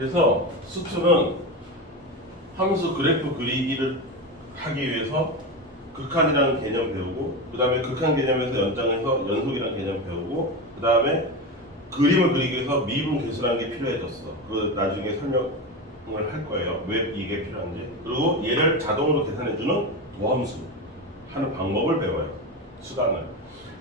그래서 수투는 함수 그래프 그리기를 하기 위해서 극한이라는 개념 배우고, 그 다음에 극한 개념에서 연장해서 연속이라는 개념 배우고, 그 다음에 그림을 그리기 위해서 미분 계수라는 게 필요해졌어. 그 나중에 설명을 할 거예요. 왜 이게 필요한지. 그리고 얘를 자동으로 계산해주는 도함수 하는 방법을 배워요. 수단을.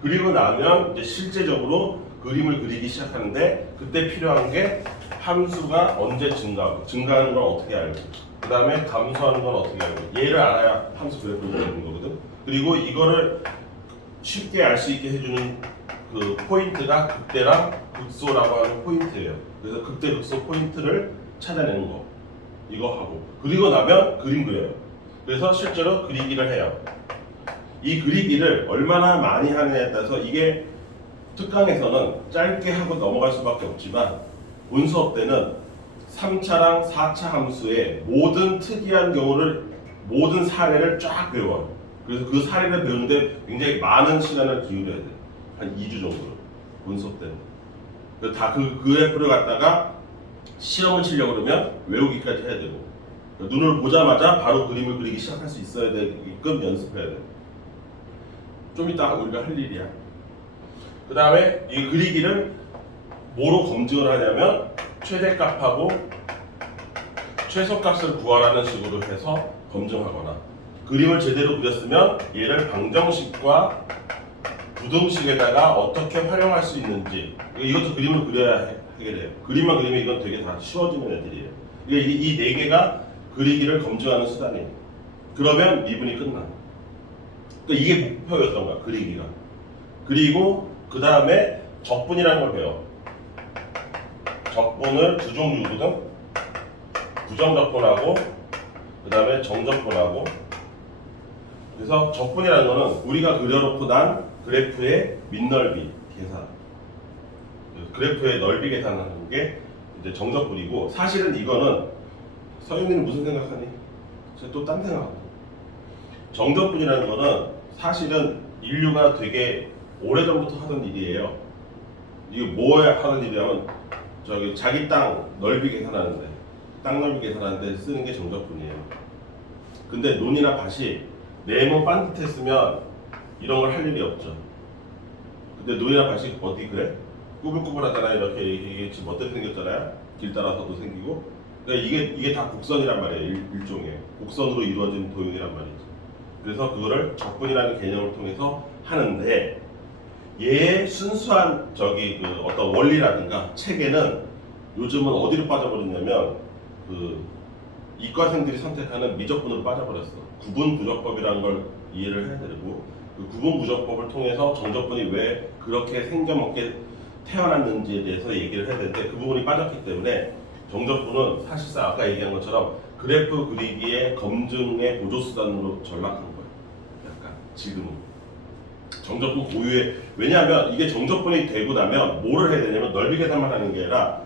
그리고 나면 이제 실제적으로 그림을 그리기 시작하는데, 그때 필요한 게 함수가 언제 증가하고, 증가하는 건 어떻게 알고, 그 다음에 감소하는 건 어떻게 알고, 얘를 알아야 함수 그래프를 그리는 거거든. 그리고 이거를 쉽게 알 수 있게 해주는 그 포인트가 극대랑 극소라고 하는 포인트예요. 그래서 극대 극소 포인트를 찾아내는 거, 이거 하고, 그리고 나면 그림 그려요. 그래서 실제로 그리기를 해요. 이 그리기를 얼마나 많이 하느냐에 따라서, 이게 특강에서는 짧게 하고 넘어갈 수밖에 없지만 본 수업 때는 3차랑 4차 함수의 모든 특이한 경우를, 모든 사례를 쫙 배워요. 그래서 그 사례를 배우는데 굉장히 많은 시간을 기울여야 돼요. 한 2주 정도를, 본 수업 때는. 다 그 그래프를 갖다가 시험을 치려고 그러면 외우기까지 해야 되고, 눈을 보자마자 바로 그림을 그리기 시작할 수 있어야 되게끔 연습해야 돼요. 좀 이따 우리가 할 일이야. 그 다음에 이 그리기를 뭐로 검증을 하냐면, 최대값하고 최소값을 구하라는 식으로 해서 검증하거나, 그림을 제대로 그렸으면 얘를 방정식과 부등식에다가 어떻게 활용할 수 있는지, 이것도 그림을 그려야 하게 돼요. 그림만 그리면 이건 되게 다 쉬워지는 애들이에요. 이 네 개가 그리기를 검증하는 수단이에요. 그러면 미분이 끝나. 그러니까 이게 목표였던 거야, 그리기가. 그리고 그 다음에 적분이라는 걸 배워. 적분을 두 종류거든. 부정적분하고 그 다음에 정적분하고. 그래서 적분이라는 거는 우리가 그려놓고 난 그래프의 밑넓이 계산, 그래프의 넓이 계산하는 게 이제 정적분이고, 사실은 이거는 서윤이는 무슨 생각하니? 제가 또 딴 생각하고. 정적분이라는 거는 사실은 인류가 되게 오래전부터 하던 일이에요. 이게 뭐 하는 일이냐면, 저기 자기 땅 넓이 계산하는데, 땅 넓이 계산하는데 쓰는 게 정적분이에요. 근데 논이나 밭이 네모 반듯했으면 이런 걸 할 일이 없죠. 근데 논이나 밭이 어디 그래? 꾸불꾸불하잖아요. 이렇게 지금 멋대로 생겼잖아요. 길 따라서도 생기고. 그러니까 이게 다 곡선이란 말이에요. 일종의 곡선으로 이루어진 도형이란 말이죠. 그래서 그거를 적분이라는 개념을 통해서 하는데, 얘의 순수한 저기 그 어떤 원리라든가 체계는 요즘은 어디로 빠져버렸냐면, 그 이과생들이 선택하는 미적분으로 빠져버렸어. 구분부적법이라는 걸 이해를 해야 되고, 그 구분부적법을 통해서 정적분이 왜 그렇게 생겨먹게 태어났는지에 대해서 얘기를 해야 되는데, 그 부분이 빠졌기 때문에 정적분은 사실상 아까 얘기한 것처럼 그래프 그리기의 검증의 보조수단으로 전락한 거예요. 약간 지금은 정적분 고유의, 왜냐하면 이게 정적분이 되고 나면 뭐를 해야 되냐면, 넓이 계산만 하는 게 아니라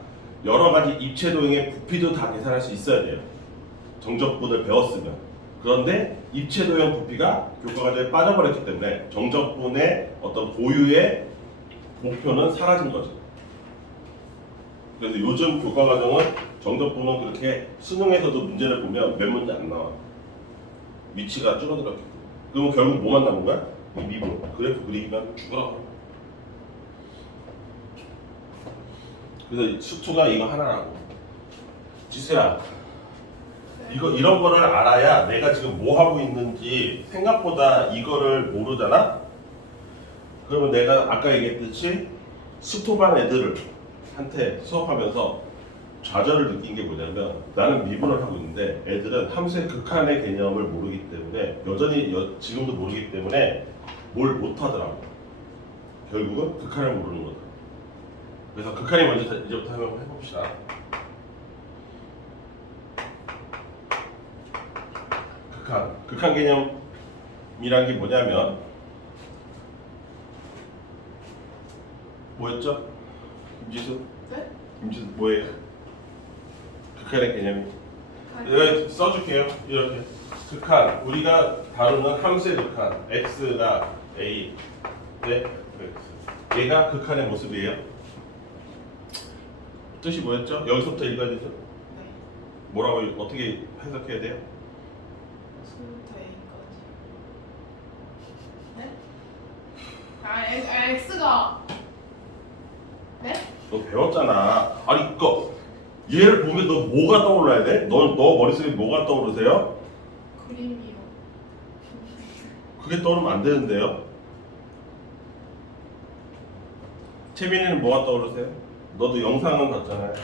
여러 가지 입체 도형의 부피도 다 계산할 수 있어야 돼요. 정적분을 배웠으면. 그런데 입체 도형 부피가 교과과정에 빠져버렸기 때문에 정적분의 어떤 고유의 목표는 사라진 거죠. 그래서 요즘 교과과정은 정적분은 그렇게 수능에서도 문제를 보면 몇 문제 안 나와. 위치가 줄어들었기 때문에. 그러면 결국 뭐만 남은 거야? 이 미분, 그래프 그리기만 죽어라. 그래서 수투가 이거 하나라고. 지수야, 이런 거를 알아야 내가 지금 뭐 하고 있는지. 생각보다 이거를 모르잖아? 그러면 내가 아까 얘기했듯이 수토반 애들한테 수업하면서 좌절을 느낀 게 뭐냐면, 나는 미분을 하고 있는데 애들은 함수의 극한의 개념을 모르기 때문에, 여전히 지금도 모르기 때문에 뭘 못하더라고. 결국은 극한을 모르는 거다. 그래서 극한이 먼저 이제부터 한번 해봅시다. 극한 개념이란 게 뭐냐면, 뭐였죠? 김지수? 네? 김지수 뭐예요? 극한의 개념이. 내가 써줄게요. 이렇게. 극한, 우리가 다루는 함수의 극한, x가 a 대 x. 얘가 극한의 모습이에요. 뜻이 뭐였죠? 여기서부터 읽어야 되죠? 뭐라고 어떻게 해석해야 돼요? 0부터 A까지. 네? X가 네? 너 배웠잖아. 아니 그거 얘를 보면 너 뭐가 떠올라야 돼? 너 머릿속에 뭐가 떠오르세요? 그림이요. 그게 떠오르면 안 되는데요. 채민이는 뭐가 떠오르세요? 너도 영상은 봤잖아요. X는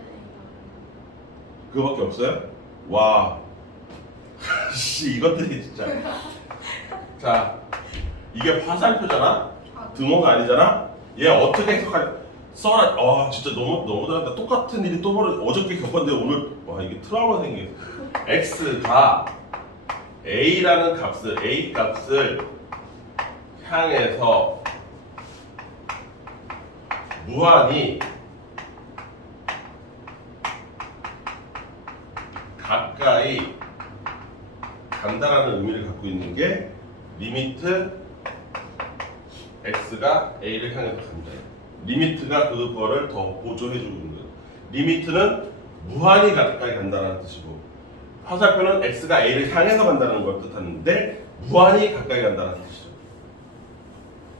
A가. 그거밖에 없어요? 와, 씨 이것들이 진짜. 자, 이게 화살표잖아. 등호가 아니잖아. 얘 어떻게 해석할? 써라. 아 진짜 너무 잘한다. 똑같은 일이 또 어저께 겪었는데 오늘 와 이게 트라우마 생기겠어. x가 a라는 값을 a 값을 향해서 무한히 가까이 간다라는 의미를 갖고 있는 게 리미트 x가 a를 향해서 간다. 리미트가 그거를 더 보조해 주는 거예요. 리미트는 무한히 가까이 간다는 뜻이고 화살표는 x가 a를 향해서 간다는 걸 뜻하는데 무한히 가까이 간다는 뜻이죠.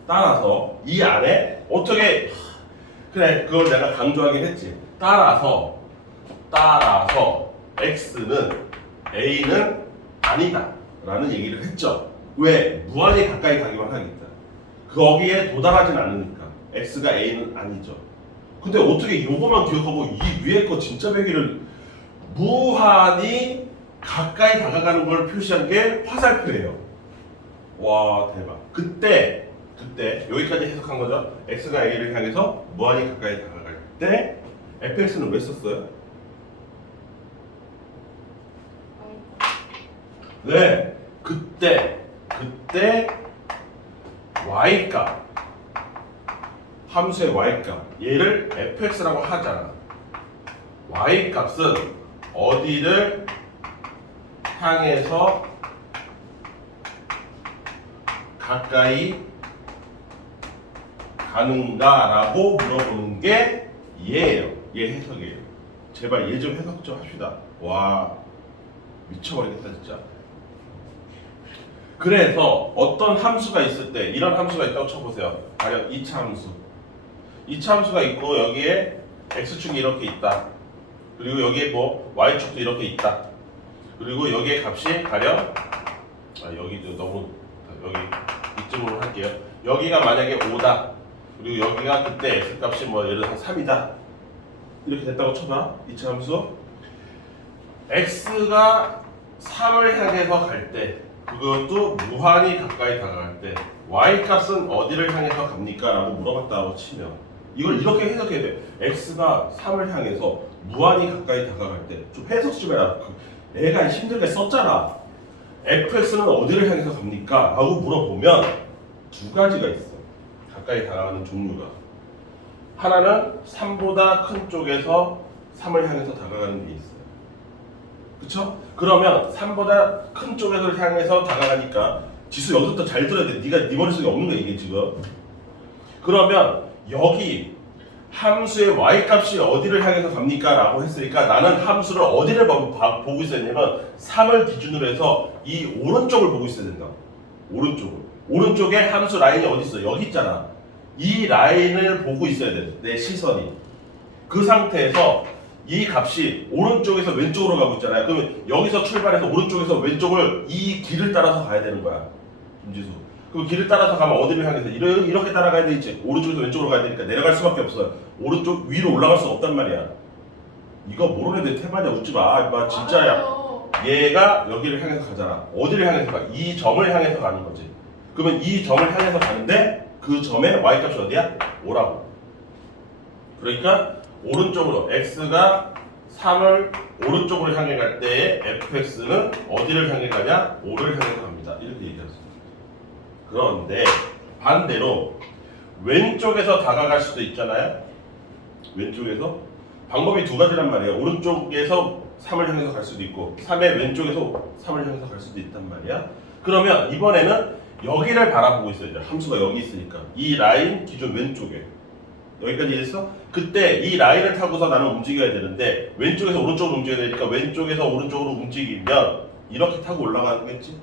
따라서 이 안에 어떻게 그래 그걸 내가 강조하긴 했지. 따라서 x는 a는 아니다 라는 얘기를 했죠. 왜? 무한히 가까이 가기만 하겠다. 거기에 도달하진 않으니까 x가 a는 아니죠. 근데 어떻게 요거만 기억하고 이 위에 거 진짜 배기를 무한히 가까이 다가가는 걸 표시한 게 화살표예요. 와 대박. 그때 여기까지 해석한 거죠. x가 a를 향해서 무한히 가까이 다가갈 때 fx는 왜 썼어요? 네, 그때 y값 함수의 y값 얘를 fx라고 하잖아. y값은 어디를 향해서 가까이 가는가라고 물어보는 게 얘예요. 얘 해석이에요. 제발 얘 좀 해석 좀 합시다. 와 미쳐버리겠다 진짜. 그래서 어떤 함수가 있을 때 이런 함수가 있다고 쳐보세요. 가령 2차 함수. 2차 함수가 있고 여기에 x축이 이렇게 있다. 그리고 여기에 뭐 y축도 이렇게 있다. 그리고 여기에 값이 가령 여기도 너무 여기 이쯤으로 할게요. 여기가 만약에 5다. 그리고 여기가 그때 x 값이 뭐 예를 들어서 3이다. 이렇게 됐다고 쳐봐. 2차 함수. x가 3을 향해서 갈 때 그것도 무한히 가까이 다가갈 때 y값은 어디를 향해서 갑니까? 라고 물어봤다고 치면 이걸 이렇게 해석해야 돼. x가 3을 향해서 무한히 가까이 다가갈 때 좀 해석 좀 해라. 애가 힘들게 썼잖아. fx는 어디를 향해서 갑니까? 라고 물어보면 두 가지가 있어. 가까이 다가가는 종류가. 하나는 3보다 큰 쪽에서 3을 향해서 다가가는 게 있어요. 그쵸? 그러면 3보다 큰 쪽에서 향해서 다가가니까 지수 여기서부터 잘 들어야 돼. 네 머릿속에 없는 거야 이게 지금. 그러면 여기 함수의 y값이 어디를 향해서 갑니까? 라고 했으니까 나는 함수를 어디를 보고 있어야 되냐면 3을 기준으로 해서 이 오른쪽을 보고 있어야 된다. 오른쪽에 함수 라인이 어디 있어? 여기 있잖아. 이 라인을 보고 있어야 돼. 내 시선이. 그 상태에서 이 값이 오른쪽에서 왼쪽으로 가고 있잖아요. 그러면 여기서 출발해서 오른쪽에서 왼쪽을 이 길을 따라서 가야 되는 거야. 김지수. 그럼 길을 따라서 가면 어디를 향해서 이렇게 따라가야 되지. 오른쪽에서 왼쪽으로 가야 되니까 내려갈 수밖에 없어요. 오른쪽 위로 올라갈 수가 없단 말이야. 이거 모르는 애들 태반이야. 웃지 마. 임마 진짜야. 얘가 여기를 향해서 가잖아. 어디를 향해서 가? 이 점을 향해서 가는 거지. 그러면 이 점을 향해서 가는데 그 점의 y값이 어디야? 5라고. 그러니까 오른쪽으로 x가 3을 오른쪽으로 향해 갈 때에 fx는 어디를 향해 가냐? 5를 향해 갑니다. 이렇게 얘기했습니다. 그런데 반대로 왼쪽에서 다가갈 수도 있잖아요. 왼쪽에서 방법이 두 가지란 말이에요. 오른쪽에서 3을 향해서 갈 수도 있고 3의 왼쪽에서 3을 향해서 갈 수도 있단 말이야. 그러면 이번에는 여기를 바라보고 있어야 돼. 함수가 여기 있으니까 이 라인 기준 왼쪽에 여기까지 이해했어? 그때 이 라인을 타고서 나는 움직여야 되는데 왼쪽에서 오른쪽으로 움직여야 되니까 왼쪽에서 오른쪽으로 움직이면 이렇게 타고 올라가겠지?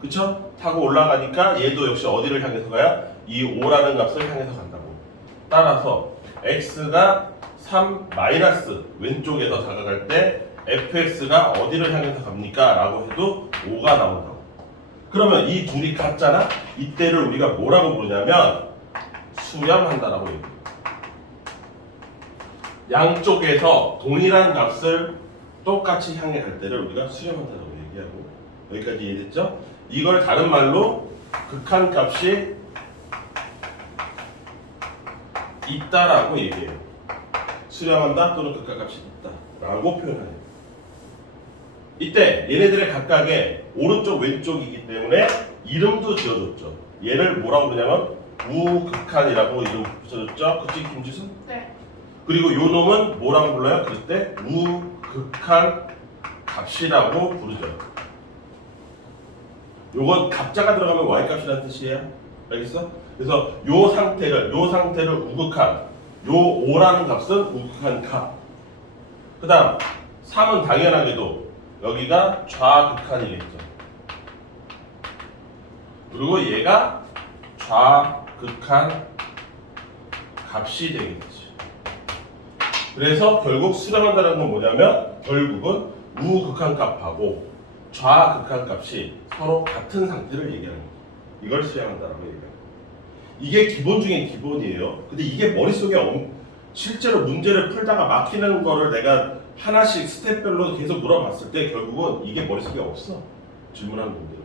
그쵸? 타고 올라가니까 얘도 역시 어디를 향해서 가야? 이 5라는 값을 향해서 간다고. 따라서 x가 3 마이너스 왼쪽에서 다가갈 때 fx가 어디를 향해서 갑니까? 라고 해도 5가 나온다고. 그러면 이 둘이 같잖아? 이때를 우리가 뭐라고 부르냐면 수렴한다라고 얘기해요. 양쪽에서 동일한 값을 똑같이 향해 갈 때를 우리가 수렴한다라고 얘기하고, 여기까지 이해됐죠? 이걸 다른 말로 극한값이 있다라고 얘기해요. 수렴한다 또는 극한값이 있다라고 표현해요. 이때 얘네들의 각각의 오른쪽 왼쪽이기 때문에 이름도 지어줬죠. 얘를 뭐라고 부르냐면 우극한이라고 이름 붙여줬죠. 그치 김지수? 네. 그리고 요 놈은 뭐라고 불러요? 그럴 때 우극한 값이라고 부르죠. 요건 갑자가 들어가면 y값이라는 뜻이에요. 알겠어? 그래서 요 상태를 우극한, 요 5라는 값은 우극한 값. 그 다음 3은 당연하게도 여기가 좌극한이겠죠. 그리고 얘가 좌극한 값이 되겠지. 그래서 결국 수렴한다는 건 뭐냐면 결국은 우극한 값하고 좌극한 값이 서로 같은 상태를 얘기하는 거죠. 이걸 수렴한다라고 얘기해요. 이게 기본 중에 기본이에요. 근데 이게 머릿속에 실제로 문제를 풀다가 막히는 거를 내가 하나씩 스텝별로 계속 물어봤을 때 결국은 이게 머릿속에 없어. 질문하는 분들은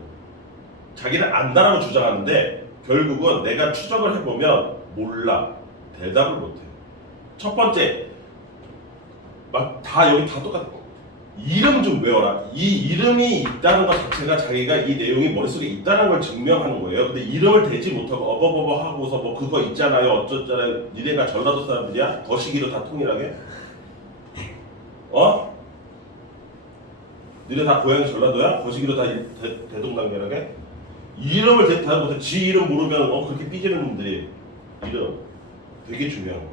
자기는 안다라고 주장하는데 결국은 내가 추적을 해보면 몰라. 대답을 못해. 첫 번째 막 다 여기 다 똑같아. 이름 좀 외워라. 이 이름이 있다는 것 자체가 자기가 이 내용이 머릿속에 있다는 걸 증명하는 거예요. 근데 이름을 대지 못하고 어버버버 하고서 뭐 그거 있잖아요 어쩌잖아요. 니네가 전라도 사람들이야? 거시기로 다 통일하게? 어? 니네 다 고향이 전라도야? 거시기로 다 대동단결하게? 이름을 대답 못해. 지 이름 모르면 그렇게 삐지는 놈들이. 이름 되게 중요한 거야.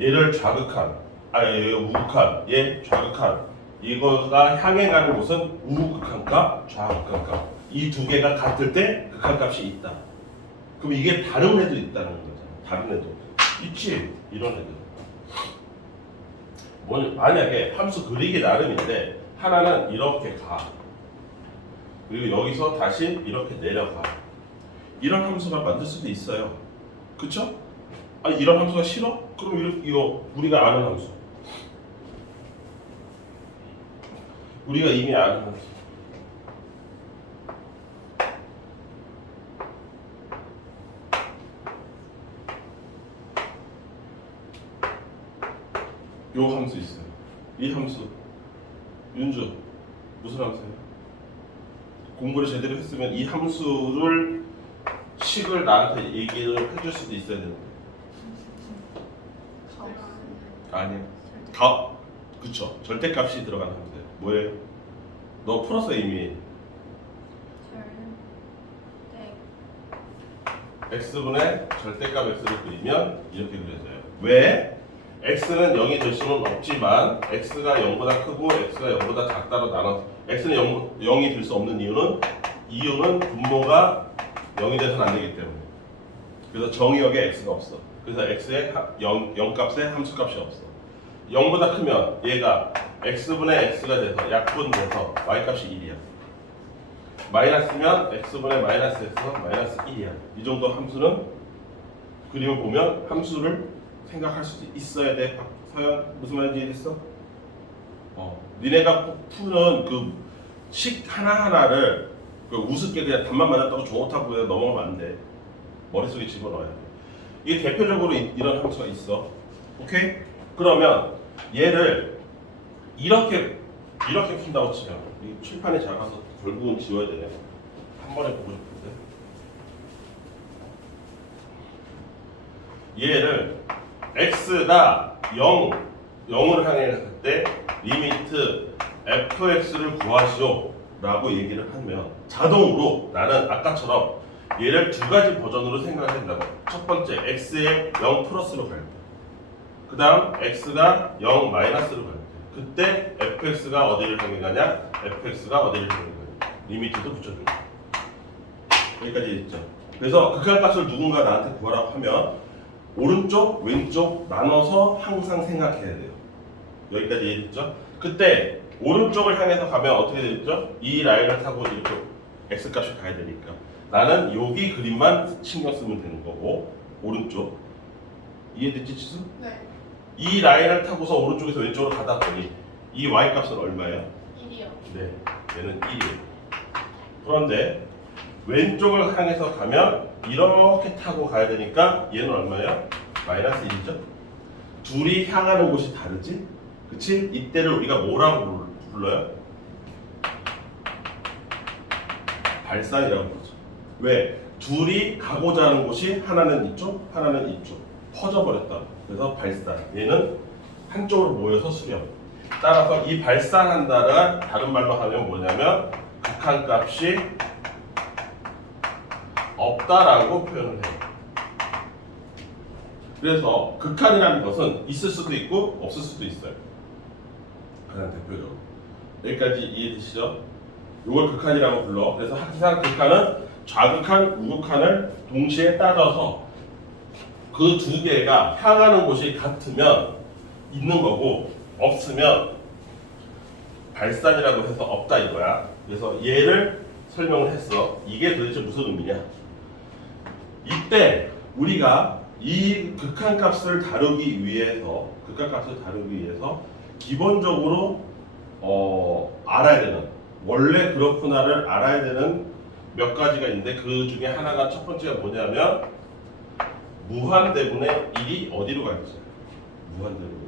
얘를 좌극한, 얘 우극한, 얘 좌극한. 이거가 향해 가는 곳은 우극한값, 좌극한값. 이 두 개가 같을 때 극한값이 있다. 그럼 이게 다른 애도 있다는 거잖아. 다른 애도 있지. 이런 애들. 만약에 함수 그리기 나름인데 하나는 이렇게 가. 그리고 여기서 다시 이렇게 내려가. 이런 함수가 만들 수도 있어요. 그쵸? 이런 함수가 싫어? 그럼 이거 우리가 아는 함수. 우리가 이미 아는 함수. 요 함수 있어요. 이 함수. 윤주 무슨 함수예요? 공부를 제대로 했으면 이 함수를 식을 나한테 얘기를 해줄 수도 있어야 되는데. 아니야. 그쵸. 절대값이 들어가는 함수예요. 뭐예요? 너 풀었어 이미. x분의 절대값 x를 그리면 이렇게 그려져요. 왜? x는 0이 될 수는 없지만 x가 0보다 크고 x가 0보다 작다로 나눠. x는 0이 될 수 없는 이유는 분모가 0이 돼서는 안 되기 때문에. 그래서 정의역에 x가 없어. 그래서 x의 0값에 함수값이 없어. 0보다 크면 얘가 x분의 x가 돼서 약분돼서 y값이 1이야. 마이너스면 x분의 마이너스에서 마이너스 1이야. 이 정도 함수는 그림을 보면 함수를 생각할 수 있어야 돼. 서현 무슨 말인지 이해했어? 니네가 푸는 그 식 하나하나를 우습게 그냥 답만 맞았다고 좋다고 그냥 넘어가면 안 돼. 머릿속에 집어넣어야 돼. 이게 대표적으로 이런 함수가 있어. 오케이? 그러면 얘를 이렇게 푼다고 치면 이 칠판이 작아서 결국은 지워야 되네. 한 번에 보고 싶은데 얘를 x가 0을 향해 갔을 때 리미트 fx를 구하시오 라고 얘기를 하면 자동으로 나는 아까처럼 얘를 두 가지 버전으로 생각을 한다고. 첫 번째 x에 0 플러스로 갈 때 그 다음 x가 0 마이너스로 갈 때. 그때 fx가 어디를 향해 가냐? fx가 어디를 향해 가냐? 리미트도 붙여줘요. 여기까지 있죠. 그래서 극한값을 누군가 나한테 구하라고 하면 오른쪽, 왼쪽 나눠서 항상 생각해야 돼요. 여기까지 이해됐죠? 그때 오른쪽을 향해서 가면 어떻게 되겠죠? 이 라인을 타고 이렇게 x값이 가야 되니까 나는 여기 그림만 신경 쓰면 되는 거고 오른쪽 이해됐지 지수? 네. 이 라인을 타고서 오른쪽에서 왼쪽으로 가다 보니 이 y값은 얼마예요? 1이요. 네, 얘는 1이에요. 그런데 왼쪽을 향해서 가면 이렇게 타고 가야 되니까 얘는 얼마예요? 마이너스 1이죠? 둘이 향하는 곳이 다르지? 그치? 이때를 우리가 뭐라고 불러요? 발산이라고 부르죠. 왜? 둘이 가고자 하는 곳이 하나는 이쪽, 하나는 이쪽 퍼져버렸다. 그래서 발산. 얘는 한쪽으로 모여서 수렴. 따라서 이 발산한다를 다른 말로 하면 뭐냐면 극한값이 없다라고 표현을 해요. 그래서 극한이라는 것은 있을 수도 있고 없을 수도 있어요. 가장 대표적으로. 여기까지 이해되시죠? 이걸 극한이라고 불러. 그래서 항상 극한은 좌극한, 우극한을 동시에 따져서 그 두 개가 향하는 곳이 같으면 있는 거고 없으면 발산이라고 해서 없다 이거야. 그래서 얘를 설명을 했어. 이게 도대체 무슨 의미냐? 이때 우리가 이 극한값을 다루기 위해서 기본적으로 알아야 되는 원래 그렇구나를 알아야 되는 몇 가지가 있는데 그 중에 하나가 첫 번째가 뭐냐면 무한대분의 1이 어디로 갈지. 무한대분.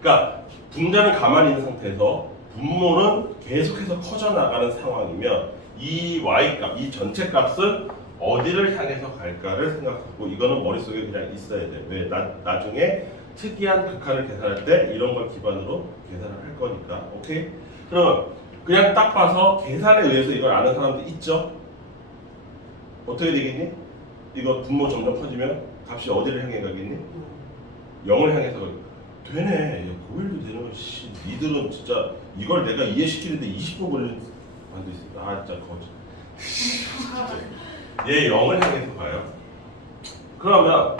그러니까 분자는 가만히 있는 상태에서 분모는 계속해서 커져 나가는 상황이면 이 y값, 이 전체 값은 어디를 향해서 갈까를 생각하고 이거는 머릿속에 그냥 있어야 돼. 왜? 나중에 특이한 극한을 계산할 때 이런 걸 기반으로 계산을 할 거니까. 오케이? 그럼 그냥 딱 봐서 계산에 의해서 이걸 아는 사람도 있죠? 어떻게 되겠니? 이거 분모 점점 커지면 값이 어디를 향해 가겠니? 0을 향해서 되네. 야, 고일도 되는 거 씨. 니들은 진짜 이걸 내가 이해시키는데 20분 걸린 만도 있어. 아 진짜 거짓. 얘 0을 향해서 가요. 그러면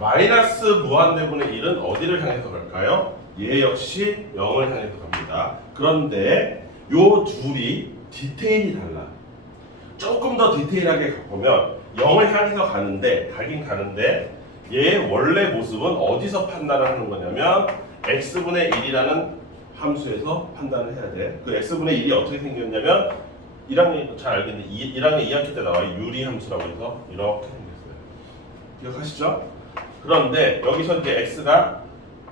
마이너스 무한대분의 1은 어디를 향해서 갈까요? 얘 역시 0을 향해서 갑니다. 그런데 요 둘이 디테일이 달라. 조금 더 디테일하게 보면 0을 향해서 가긴 가는데 얘의 원래 모습은 어디서 판단을 하는 거냐면 x분의 1이라는 함수에서 판단을 해야 돼. 그 x분의 1이 어떻게 생겼냐면 1학년 잘 알겠는데 1학년 2학기 때 나와 유리함수라고 해서 이렇게 생겼어요. 기억하시죠? 그런데 여기서 이제 x가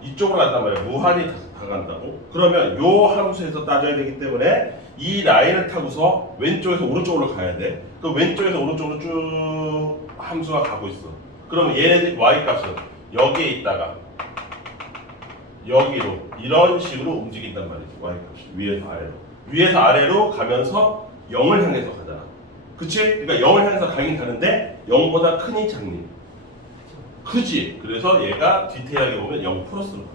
이쪽으로 간단 말이에요. 무한히 다 간다고. 그러면 요 함수에서 따져야 되기 때문에 이 라인을 타고서 왼쪽에서 오른쪽으로 가야 돼. 그 왼쪽에서 오른쪽으로 쭉 함수가 가고 있어. 그러면 얘네들 y값은 여기에 있다가 여기로 이런 식으로 움직인단 말이지. y값이 위에서 아래로. 위에서 아래로 가면서 0을 향해서 가잖아. 그치? 그러니까 0을 향해서 가긴 가는데 0보다 크니 작니? 크지? 그래서 얘가 디테일하게 보면 0 플러스로 가.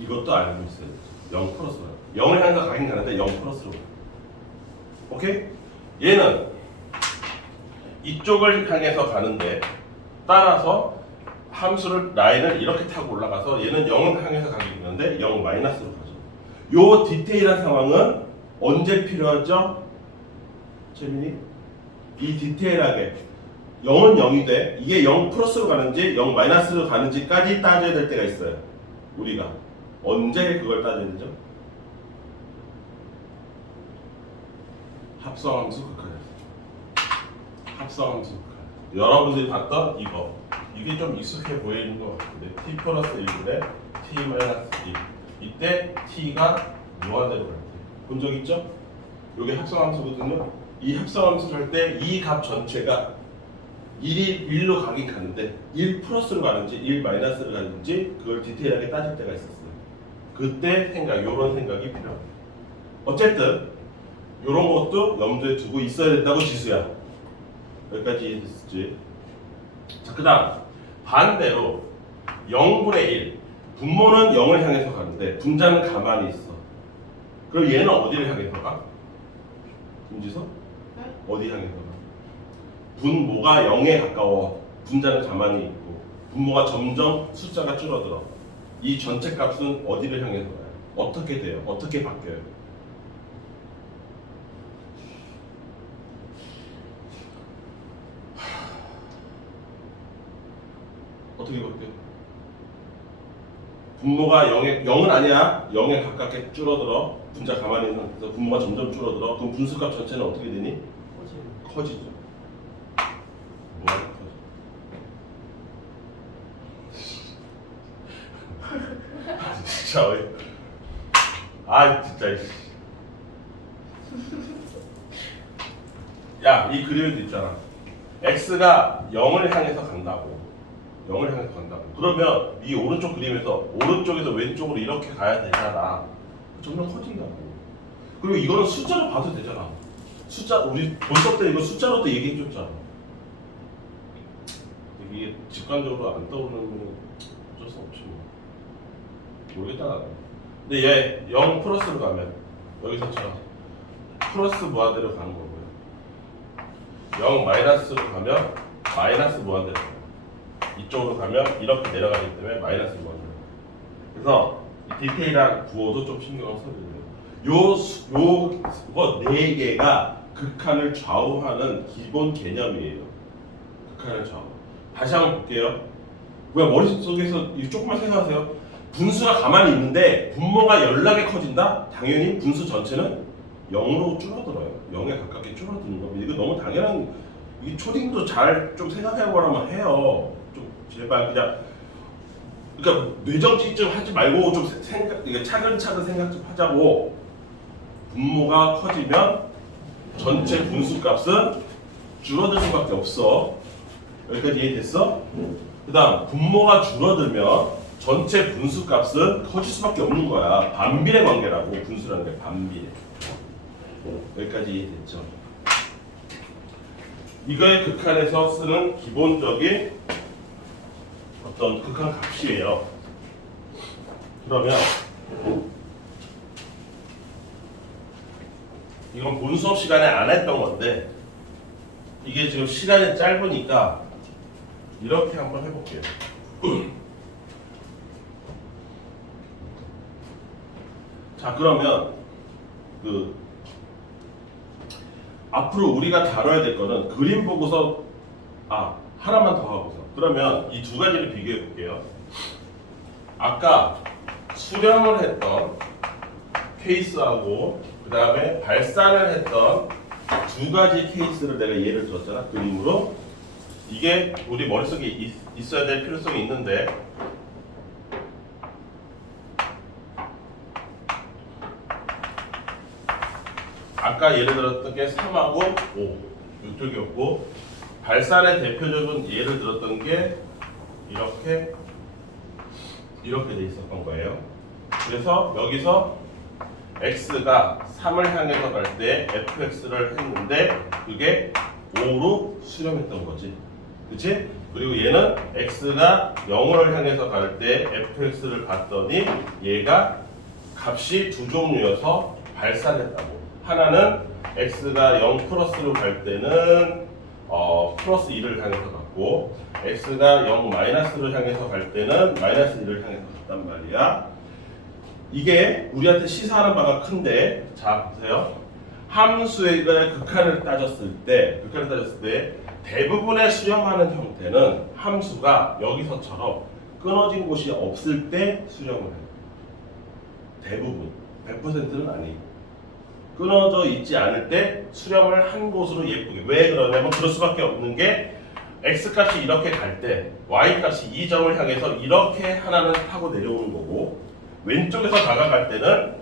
이것도 알고 있어요. 0 플러스로 가. 0을 향해서 가긴 가는데 0 플러스로 가. 오케이? 얘는 이쪽을 향해서 가는데 따라서 함수를 라인을 이렇게 타고 올라가서 얘는 0을 향해서 가긴 가는데 0 마이너스로 가죠. 요 디테일한 상황은 언제 필요하죠? 재민이? 이 디테일하게 0은 0이 돼. 이게 0 플러스로 가는지 0 마이너스로 가는지까지 따져야 될 때가 있어요. 우리가 언제 그걸 따져야 되죠? 합성함수 극한에서. 합성함수 극한. 여러분들이 봤던 이거. 이게 좀 익숙해 보이는 것 같은데 t 플러스 1분의 t 마이너스 1. 이때 t가 무한대로 갈 때. 본 적 있죠? 이게 합성함수거든요. 이 합성함수를 할 때 이 값 전체가 1로 가긴 가는데 1 플러스로 가는지 1 마이너스로 가는지 그걸 디테일하게 따질 때가 있었어요. 그때 요런 생각이 필요합니다. 어쨌든 요런 것도 염두에 두고 있어야 된다고 지수야. 여기까지 이해됐지? 자, 그 다음 반대로 0분의 1 분모는 0을 향해서 가는데 분자는 가만히 있어. 그럼 얘는 어디를 향해서 가? 김지서? 네? 어디 향해서 가? 분모가 0에 가까워. 분자는 가만히 있고 분모가 점점 숫자가 줄어들어. 이 전체 값은 어디를 향해서 가요? 어떻게 돼요? 어떻게 바뀌어요? 어떻게 바뀌어요? 분모가 0은 아니야. 0에 가깝게 줄어들어. 분자 가만히 있는 상태에서 분모가 점점 줄어들어. 그럼 분수값 전체는 어떻게 되니? 커지죠. 뭐가 커져? 진짜 진짜 야, 이 그림에도 있잖아. x가 0을 향해서 간다고. 0을 향해서 간다고. 그러면 이 오른쪽 그림에서 오른쪽에서 왼쪽으로 이렇게 가야 되잖아. 점점 커진다고. 그리고 이거는 숫자로 봐도 되잖아. 숫자, 우리 본서 때 이거 숫자로도 얘기해줬잖아. 이게 직관적으로 안 떠오르면 어쩔 수 없지 뭐. 모르겠다 나는. 근데 얘 0 플러스로 가면 여기서처럼 플러스 무한대로 가는 거고요. 0 마이너스로 가면 마이너스 무한대로 가요. 이쪽으로 가면 이렇게 내려가기 때문에 마이너스 무한대로. 그래서 이 디테일한 구호도 좀 신경을 써야 돼요. 요거 네 개가 극한을 좌우하는 기본 개념이에요. 극한을 좌우. 다시 한번 볼게요. 그냥 머릿속에서 이 조금만 생각하세요. 분수가 가만히 있는데 분모가 연락에 커진다? 당연히 분수 전체는 0으로 줄어들어요. 0에 가깝게 줄어드는 겁니다. 이거 너무 당연한, 이 초딩도 잘 좀 생각해보라면 해요. 좀 제발 그냥, 그러니까 뇌정지좀 하지 말고 좀 차근차근 생각 좀 하자고. 분모가 커지면 전체 분수값은 줄어들 수밖에 없어. 여기까지 이해됐어? 그 다음 분모가 줄어들면 전체 분수값은 커질 수밖에 없는 거야. 반비례 관계라고. 분수라는 게 반비례. 여기까지 이해됐죠? 이거의 극한에서 쓰는 기본적인 어떤 극한 값이에요. 그러면 이건 본 수업 시간에 안 했던 건데 이게 지금 시간이 짧으니까 이렇게 한번 해볼게요. 자, 그러면 앞으로 우리가 다뤄야 될 거는 그림 보고서 하나만 더 하고서, 그러면 이 두 가지를 비교해 볼게요. 아까 수렴을 했던 케이스하고 그 다음에 발산을 했던 두 가지 케이스를 내가 예를 들었잖아, 그림으로. 이게 우리 머릿속에 있어야 될 필요성이 있는데, 아까 예를 들었던 게 3하고 5 이쪽이었고, 발산의 대표적인 예를 들었던 게 이렇게 돼 있었던 거예요. 그래서 여기서 x가 3을 향해서 갈 때 fx를 했는데 그게 5로 수렴했던 거지. 그치? 그리고 얘는 x가 0을 향해서 갈 때 fx를 봤더니 얘가 값이 두 종류여서 발산했다고. 하나는 x가 0 플러스로 갈 때는 플러스 2를 향해서 갔고, x가 0 마이너스를 향해서 갈 때는 마이너스 2를 향해서 갔단 말이야. 이게 우리한테 시사하는 바가 큰데, 자 보세요. 함수의 극한을 따졌을 때 대부분의 수렴하는 형태는 함수가 여기서처럼 끊어진 곳이 없을 때 수렴을 해요. 대부분, 100%는 아니고. 끊어져 있지 않을 때 수렴을 한 곳으로 예쁘게. 왜 그러냐면 그럴 수밖에 없는 게 x값이 이렇게 갈 때 y값이 이 점을 향해서 이렇게 하나는 타고 내려오는 거고, 왼쪽에서 다가갈 때는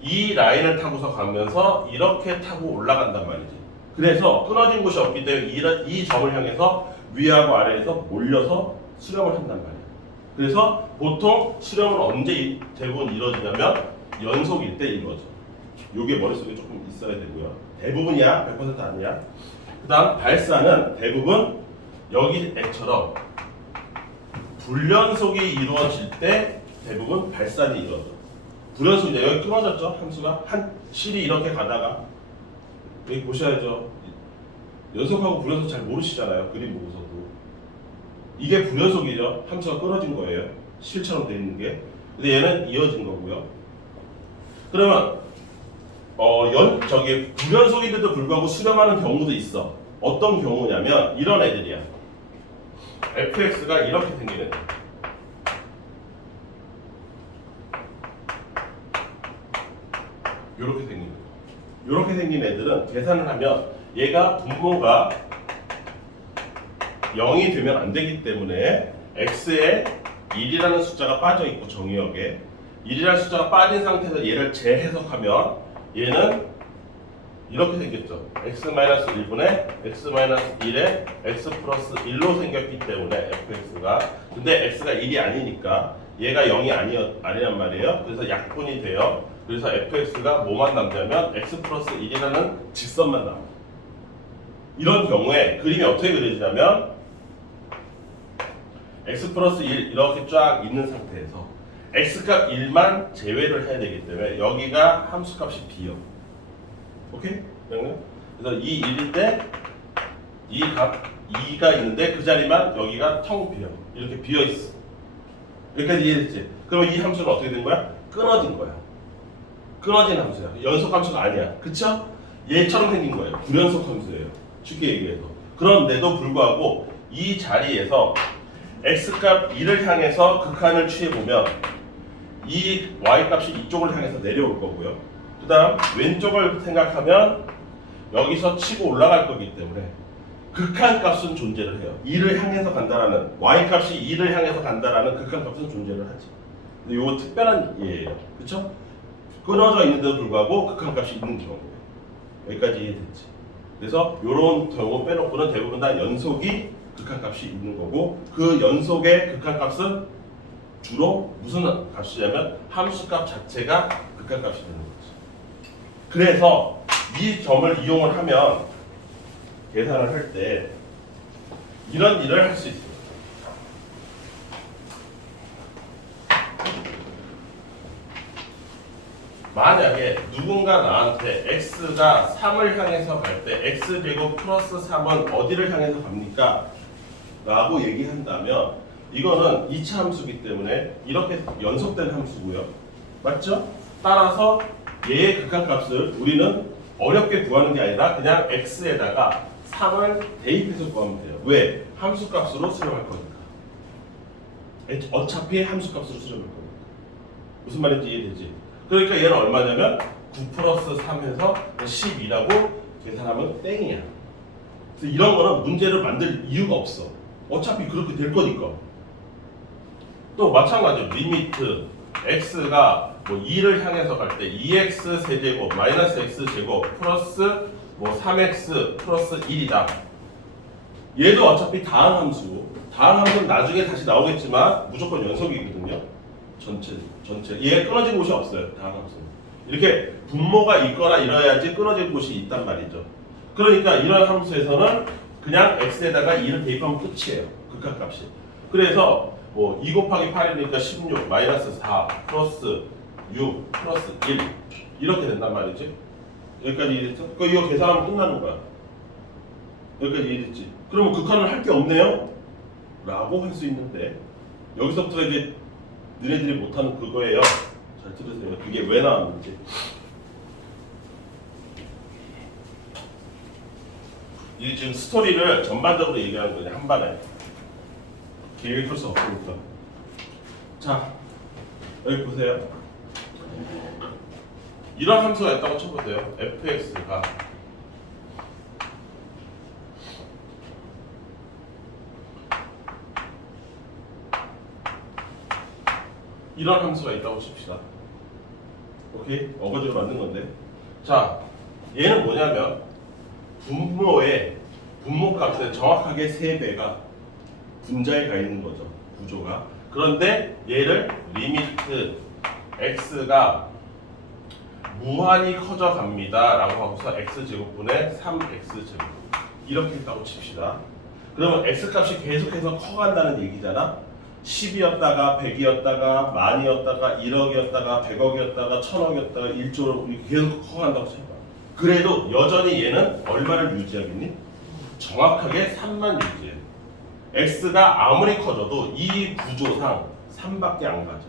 이 라인을 타고서 가면서 이렇게 타고 올라간단 말이지. 그래서 끊어진 곳이 없기 때문에 이 점을 향해서 위하고 아래에서 몰려서 수렴을 한단 말이야. 그래서 보통 수렴은 언제 대부분 이루어지냐면 연속일 때 이루어져. 요게 머릿속에 조금 있어야 되고요. 대부분이야, 100% 아니야. 그 다음 발산은 대부분 여기 애처럼 불연속이 이루어질 때 대부분 발산이 이루어져. 불연속이죠. 여기 끊어졌죠? 함수가 한 실이 이렇게 가다가 여기 보셔야죠. 연속하고 불연속 잘 모르시잖아요. 그림 보고서도. 이게 불연속이죠. 함수가 끊어진 거예요. 실처럼 돼 있는 게. 근데 얘는 이어진 거고요. 그러면 저기 불연속인데도 불구하고 수렴하는 경우도 있어. 어떤 경우냐면 이런 애들이야. fx가 이렇게 생긴 애들. 이렇게 생긴 애들. 이렇게 생긴 애들은 계산을 하면 얘가 분모가 0이 되면 안 되기 때문에 x에 1이라는 숫자가 빠져 있고 정의역에 1이라는 숫자가 빠진 상태에서 얘를 재해석하면 얘는 이렇게 생겼죠. x-1분의 x-1에 x 플러스 1로 생겼기 때문에 fx가 근데 x가 1이 아니니까 얘가 0이 아니란 말이에요. 그래서 약분이 돼요. 그래서 fx가 뭐만 남냐면 x 플러스 1이라는 직선만 남아요. 이런 경우에 그림이 어떻게 그려지냐면 x 플러스 1 이렇게 쫙 있는 상태에서 x값 1만 제외를 해야 되기 때문에 여기가 함수값이 b요. 오케이? 그래서 이 1일 때 이 값 2가 있는데 그 자리만 여기가 텅 비어. 이렇게 비어 있어. 여기까지 이해됐지? 그러면 이 함수는 어떻게 된 거야? 끊어진 거야. 끊어진 함수야. 연속 함수가 아니야. 그쵸? 얘처럼 생긴 거예요. 불연속 함수예요. 쉽게 얘기해서. 그런데도 불구하고 이 자리에서 x값 1을 향해서 극한을 취해보면 이 y값이 이쪽을 향해서 내려올 거고요. 그 다음 왼쪽을 생각하면 여기서 치고 올라갈 거기 때문에 극한값은 존재를 해요. 2를 향해서 간다라는 y값이 2를 향해서 간다라는 극한값은 존재를 하지. 근데 이거 특별한 예예요. 그쵸? 끊어져 있는데도 불구하고 극한값이 있는 경우예요. 여기까지 이해됐지? 그래서 이런 경우 빼놓고는 대부분 다 연속이 극한값이 있는 거고 그 연속의 극한값은 주로 무슨 값이냐면 함수값 자체가 극한값이 되는 거지. 그래서 이 점을 이용을 하면 계산을 할 때 이런 일을 할 수 있어요. 만약에 누군가 나한테 x가 3을 향해서 갈 때 x제곱 플러스 3은 어디를 향해서 갑니까? 라고 얘기한다면 이거는 2차 함수이기 때문에 이렇게 연속된 함수고요. 맞죠? 따라서 얘의 극한값을 우리는 어렵게 구하는 게 아니라 그냥 x에다가 3을 대입해서 구하면 돼요. 왜? 함수값으로 수렴할 거니까. 어차피 함수값으로 수렴할 거니까. 무슨 말인지 이해되지? 그러니까 얘는 얼마냐면 9 플러스 3 해서 12라고 계산하면 땡이야. 그래서 이런 거는 문제를 만들 이유가 없어. 어차피 그렇게 될 거니까. 또 마찬가지로 리미트 x가 뭐 2를 향해서 갈 때 2x 세제곱 마이너스 x 제곱 플러스 뭐 3x 플러스 1이다. 얘도 어차피 다항 함수. 다항 함수는 나중에 다시 나오겠지만 무조건 연속이거든요. 전체. 얘 끊어진 곳이 없어요. 다항 함수는. 이렇게 분모가 있거나 이래야지 끊어진 곳이 있단 말이죠. 그러니까 이런 함수에서는 그냥 x에다가 2를 대입하면 끝이에요. 극한값이. 그래서 뭐 2 곱하기 8이니까 16 마이너스 4 플러스 6 플러스 1 이렇게 된단 말이지. 여기까지 이해됐죠? 이거 계산하면 끝나는 거야. 여기까지 이해됐지? 그러면 극한을 할 게 없네요? 라고 할 수 있는데 여기서부터 이제 너네들이 못하는 그거예요. 잘 들으세요. 그게 왜 나왔는지. 이 지금 스토리를 전반적으로 얘기하는 거냐 한 번에 길게 풀 수 없으니까. 자 여기 보세요. 이런 함수가 있다고 쳐보세요. fx가 이런 함수가 있다고 칩시다. 오케이? 어거지로 만든 건데. 자 얘는 뭐냐면 분모값의 정확하게 3배가 분자에 가 있는 거죠. 구조가. 그런데 얘를 리미트 x가 무한히 커져 갑니다 라고 하고서 x제곱분의 3x제곱 이렇게 했다고 칩시다. 그러면 x값이 계속해서 커간다는 얘기잖아. 10이었다가 100이었다가 만이었다가 1억이었다가 100억이었다가 1000억이었다가 1조로 계속 커간다고 쳐봐. 그래도 여전히 얘는 얼마를 유지하겠니? 정확하게 3만 유지해. x가 아무리 커져도 이 구조상 3밖에 안 가죠.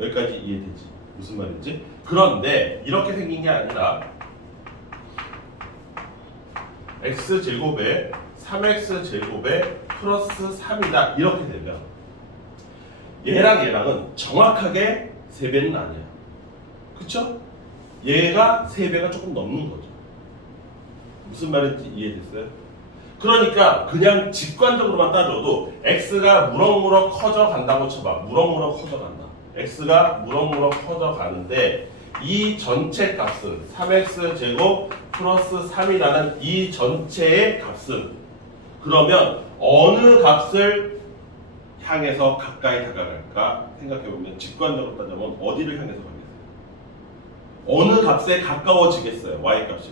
여기까지 이해되지? 무슨 말인지? 그런데 이렇게 생긴 게 아니라 x제곱에 3x제곱에 플러스 3이다 이렇게 되면 얘랑 얘랑은 정확하게 3배는 아니야. 그쵸? 얘가 3배가 조금 넘는 거죠. 무슨 말인지 이해됐어요? 그러니까 그냥 직관적으로만 따져도 x가 무럭무럭 커져 간다고 쳐봐. 무럭무럭 커져 간다. x가 무럭무럭 커져 가는데 이 전체 값은 3x제곱 플러스 3이라는 이 전체의 값은 그러면 어느 값을 향해서 가까이 다가갈까 생각해보면 직관적으로 따져보면 어디를 향해서 가겠어요? 어느 값에 가까워지겠어요? y값이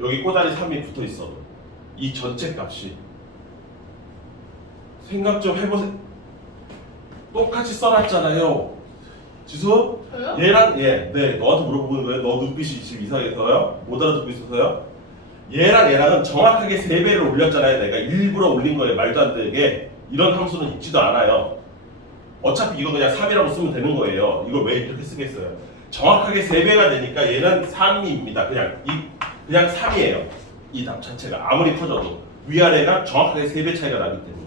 여기 꼬다리 3이 붙어 있어도 이 전체 값이 생각 좀 해보세요. 똑같이 써놨잖아요. 지수? 저요? 얘랑 얘, 네, 너한테 물어보는 거예요. 너 눈빛이 지금 이상해서요? 못 알아듣고 있어서요? 얘랑 얘랑은 정확하게 3배를 올렸잖아요. 내가 일부러 올린 거예요. 말도 안 되게. 이런 함수는 있지도 않아요. 어차피 이거 그냥 3이라고 쓰면 되는 거예요. 이걸 왜 이렇게 쓰겠어요? 정확하게 3배가 되니까 얘는 3입니다. 그냥 3이에요. 이 답 자체가 아무리 커져도 위아래가 정확하게 3배 차이가 나기 때문에.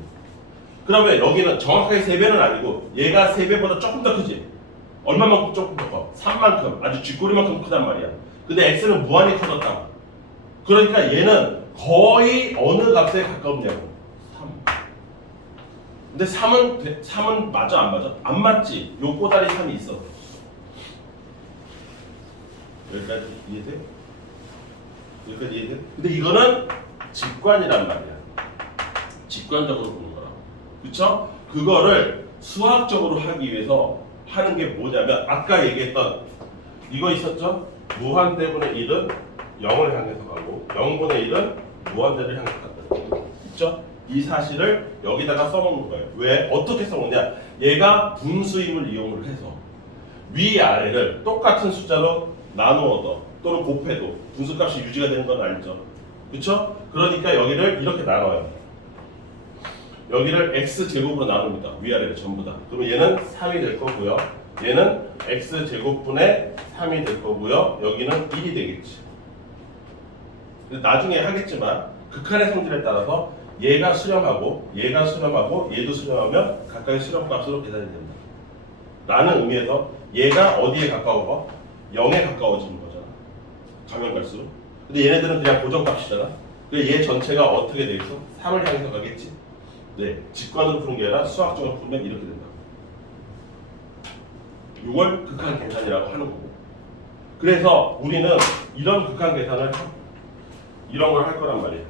그러면 여기는 정확하게 3배는 아니고 얘가 3배보다 조금 더 크지? 얼마만큼 조금 더 커? 3만큼 아주 쥐꼬리만큼 크단 말이야. 근데 x는 무한히 커졌다. 그러니까 얘는 거의 어느 값에 가깝냐고. 3. 근데 3은 맞아 안 맞아? 안 맞지. 요 꼬다리 3이 있어. 여기까지 이해돼? 여기까지 이해돼? 근데 이거는 직관이란 말이야. 직관적으로 보는 거라고. 그쵸? 그거를 수학적으로 하기 위해서 하는 게 뭐냐면 아까 얘기했던 이거 있었죠? 무한대분의 1은 0을 향해서 가고 0분의 1은 무한대를 향해서 간다. 있죠? 이 사실을 여기다가 써먹는 거예요. 왜? 어떻게 써먹냐? 얘가 분수임을 이용을 해서 위아래를 똑같은 숫자로 나누어도 또는 곱해도 분수값이 유지가 되는 건 알죠? 그쵸? 그러니까 여기를 이렇게 나눠요. 여기를 x제곱으로 나눕니다. 위아래를 전부 다. 그러면 얘는 3이 될 거고요. 얘는 x제곱분의 3이 될 거고요. 여기는 1이 되겠지. 나중에 하겠지만 극한의 성질에 따라서 얘가 수렴하고 얘가 수렴하고 얘도 수렴하면 각각의 수렴값으로 계산이 된다. 라는 의미에서 얘가 어디에 가까워? 0에 가까워지는 거잖아. 가면 갈수록. 근데 얘네들은 그냥 고정값이잖아. 그래서 얘 전체가 어떻게 돼 있어? 3을 향해서 가겠지. 네, 직관으로 푸는 게 아니라 수학적으로 풀면 이렇게 된다. 이걸 극한 계산이라고 하는 거고. 그래서 우리는 이런 극한 계산을 이런 걸 할 거란 말이에요.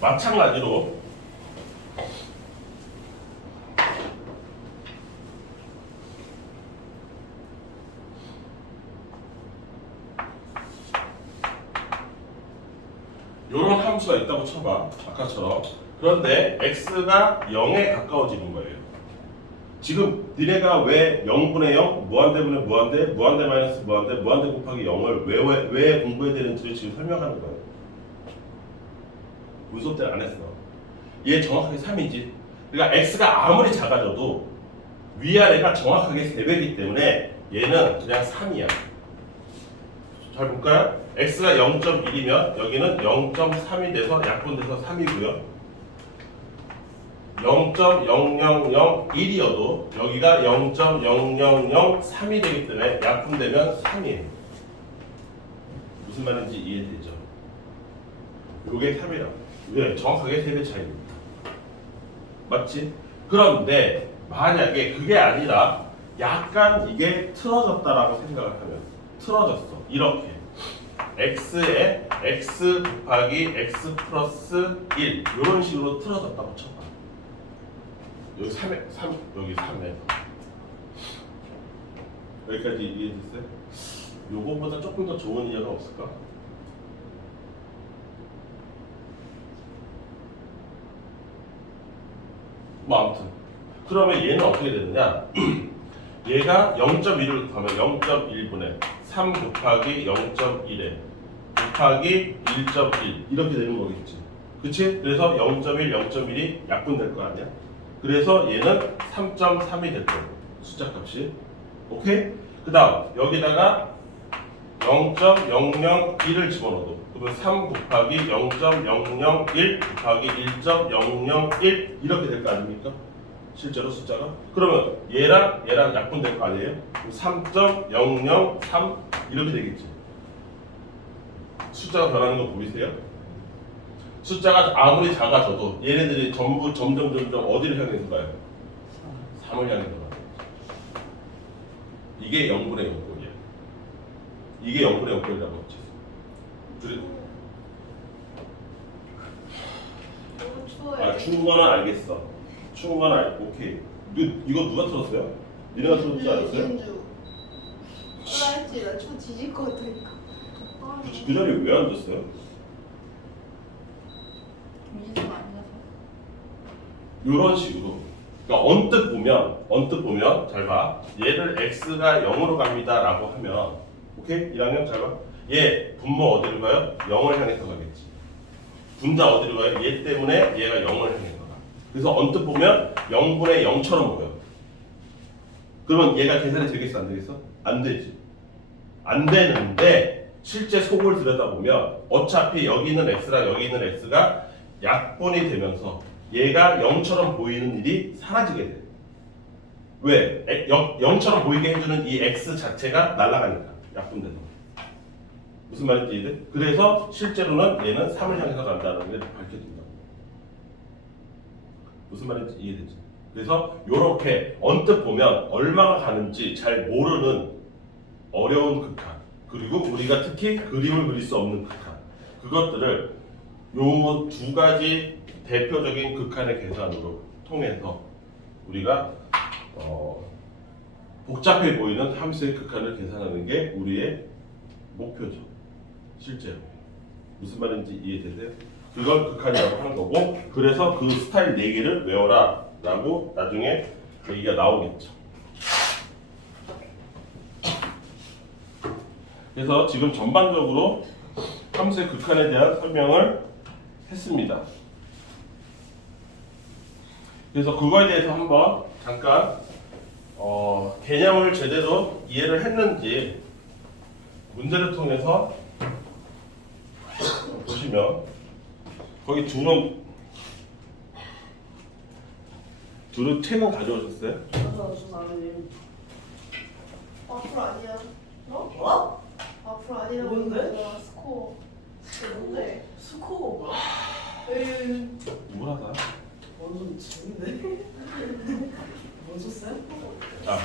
마찬가지로 이런 함수가 있다고 쳐봐. 아까처럼. 그런데 x가 0에 가까워지는 거예요. 지금 니네가 왜 0분의 0, 무한대분의 무한대, 무한대 마이너스 무한대, 무한대 곱하기 0을 왜 공부해야 되는지를 지금 설명하는 거예요. 우리 수업 때는 안 했어. 얘 정확하게 3이지. 그러니까 x가 아무리 작아져도 위아래가 정확하게 3배이기 때문에 얘는 그냥 3이야. 잘 볼까요? x가 0.1이면 여기는 0.3이 돼서 약분돼서 3이고요. 0.0001이어도 여기가 0.0003이 되기 때문에 약분되면 3이에요. 무슨 말인지 이해되죠? 이게 3이라고. 왜? 정확하게 3배 차이입니다. 맞지? 그런데 만약에 그게 아니라 약간 이게 틀어졌다라고 생각을 하면 틀어졌어. 이렇게 x에 x 곱하기 x 플러스 1 이런 식으로 틀어졌다고 쳐봐. 여기 3에 3 여기 3에 여기까지 이해됐어요? 요거보다 조금 더 좋은 이해가 없을까? 뭐 아무튼 그러면 얘는 어떻게 되느냐? 얘가 0.1을 하면 0.1분의 3 곱하기 0.1에 곱하기 1.1 이렇게 되는 거겠지. 그치? 그래서 0.1, 0.1이 약분될 거 아니야? 그래서 얘는 3.3이 될 거고 숫자 값이. 오케이? 그 다음 여기다가 0.001을 집어넣어도 그러면 3 곱하기 0.001 곱하기 1.001 이렇게 될 거 아닙니까? 실제로 숫자가. 그러면 얘랑 약분될 거 아니에요? 3.003 이렇게 되겠지. 숫자가 변하는 거 보이세요? 숫자가 아무리 작아져도 얘네들이 전부 점점 어디를 향해서 가요? 3을 향해서 가요. 이게 0분의 0꼴이에요. 이게 0분의 0꼴이라고 했죠. 너무 추워요. 추운 거는 알겠어. 추운 거는 알고 오케이. 이거 누가 틀었어요? 니네가 틀었지 않았어요? 윤주. 알았지. 나 추워 뒤질 것 같으니까. 그 자리에 왜 앉았어요? 민주가 아니라서. 이런 식으로. 그러니까 언뜻 보면 잘 봐. 얘를 x가 0으로 갑니다라고 하면 오케이? 1학년 잘 봐. 얘 분모 어디로 가요? 0을 향해서 가겠지. 분자 어디로 가요? 얘 때문에 얘가 0을 향해서 가. 그래서 언뜻 보면 0분의 0처럼 보여. 그러면 얘가 계산이 되겠어 안 되겠어? 안 되지. 안 되는데 실제 속을 들여다보면 어차피 여기 있는 x랑 여기 있는 x가 약분이 되면서 얘가 0처럼 보이는 일이 사라지게 돼. 왜? 0처럼 보이게 해주는 이 x 자체가 날아가니까 약분돼서. 무슨 말인지 이해돼? 그래서 실제로는 얘는 3을 향해서 간다는 게 밝혀진다. 무슨 말인지 이해되지? 그래서 이렇게 언뜻 보면 얼마가 가는지 잘 모르는 어려운 극한, 그리고 우리가 특히 그림을 그릴 수 없는 극한, 그것들을 요 두 가지 대표적인 극한의 계산으로 통해서 우리가 복잡해 보이는 함수의 극한을 계산하는 게 우리의 목표죠. 실제로. 무슨 말인지 이해되세요? 그걸 극한이라고 하는 거고, 그래서 그 스타일 4개를 외워라 라고 나중에 얘기가 나오겠죠. 그래서 지금 전반적으로 함수의 극한에 대한 설명을 했습니다. 그래서 그거에 대해서 한번 잠깐 개념을 제대로 이해를 했는지 문제를 통해서 보시면 거기 둘은 책은 가져오셨어요? 앞으로 아니야. 어? 앞으로 아니라고 뭔데? 했잖아. 스코어. 뭔데? 스코어 뭐야? 에이. 우울하다. 완전 재밌네. 뭔 썼어요? 아,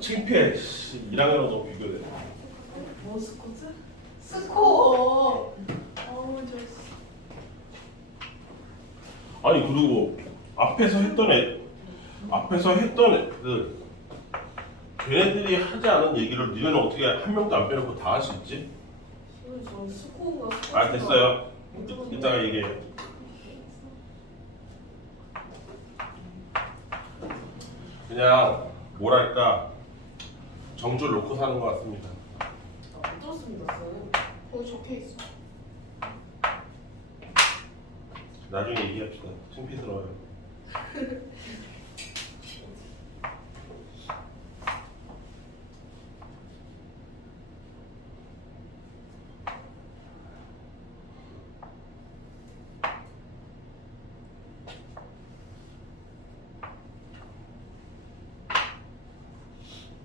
창피해. 1학년하고 너 비교돼. 뭔 스코트? 스코어. 어우 저. 아니 그리고 앞에서 했던 애들 걔네들이 하지 않은 얘기를 니네는 어떻게 한 명도 안 빼놓고 다 할 수 있지? 저 스코어가 스코트. 아 됐어요. 이따가 얘기해요. 그냥 뭐랄까 정줄 놓고 사는 것 같습니다. 안 들었습니다, 쌤. 거기 적혀 있어. 나중에 얘기합시다. 창피스러워요.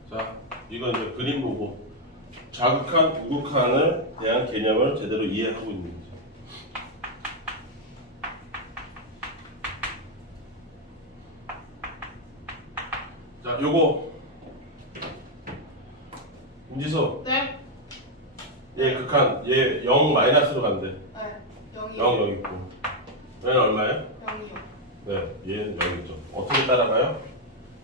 자, 이건 이제 그림 보고 자극한, 우극한을 대한 개념을 제대로 이해하고 있는지. 자, 요거 윤지수, 네. 얘 극한, 얘 0 마이너스로 간대. 네. 0이요. 0 여기 있고. 얘는 얼마예요? 0이요. 네, 얘는 0이죠. 어떻게 따라가요?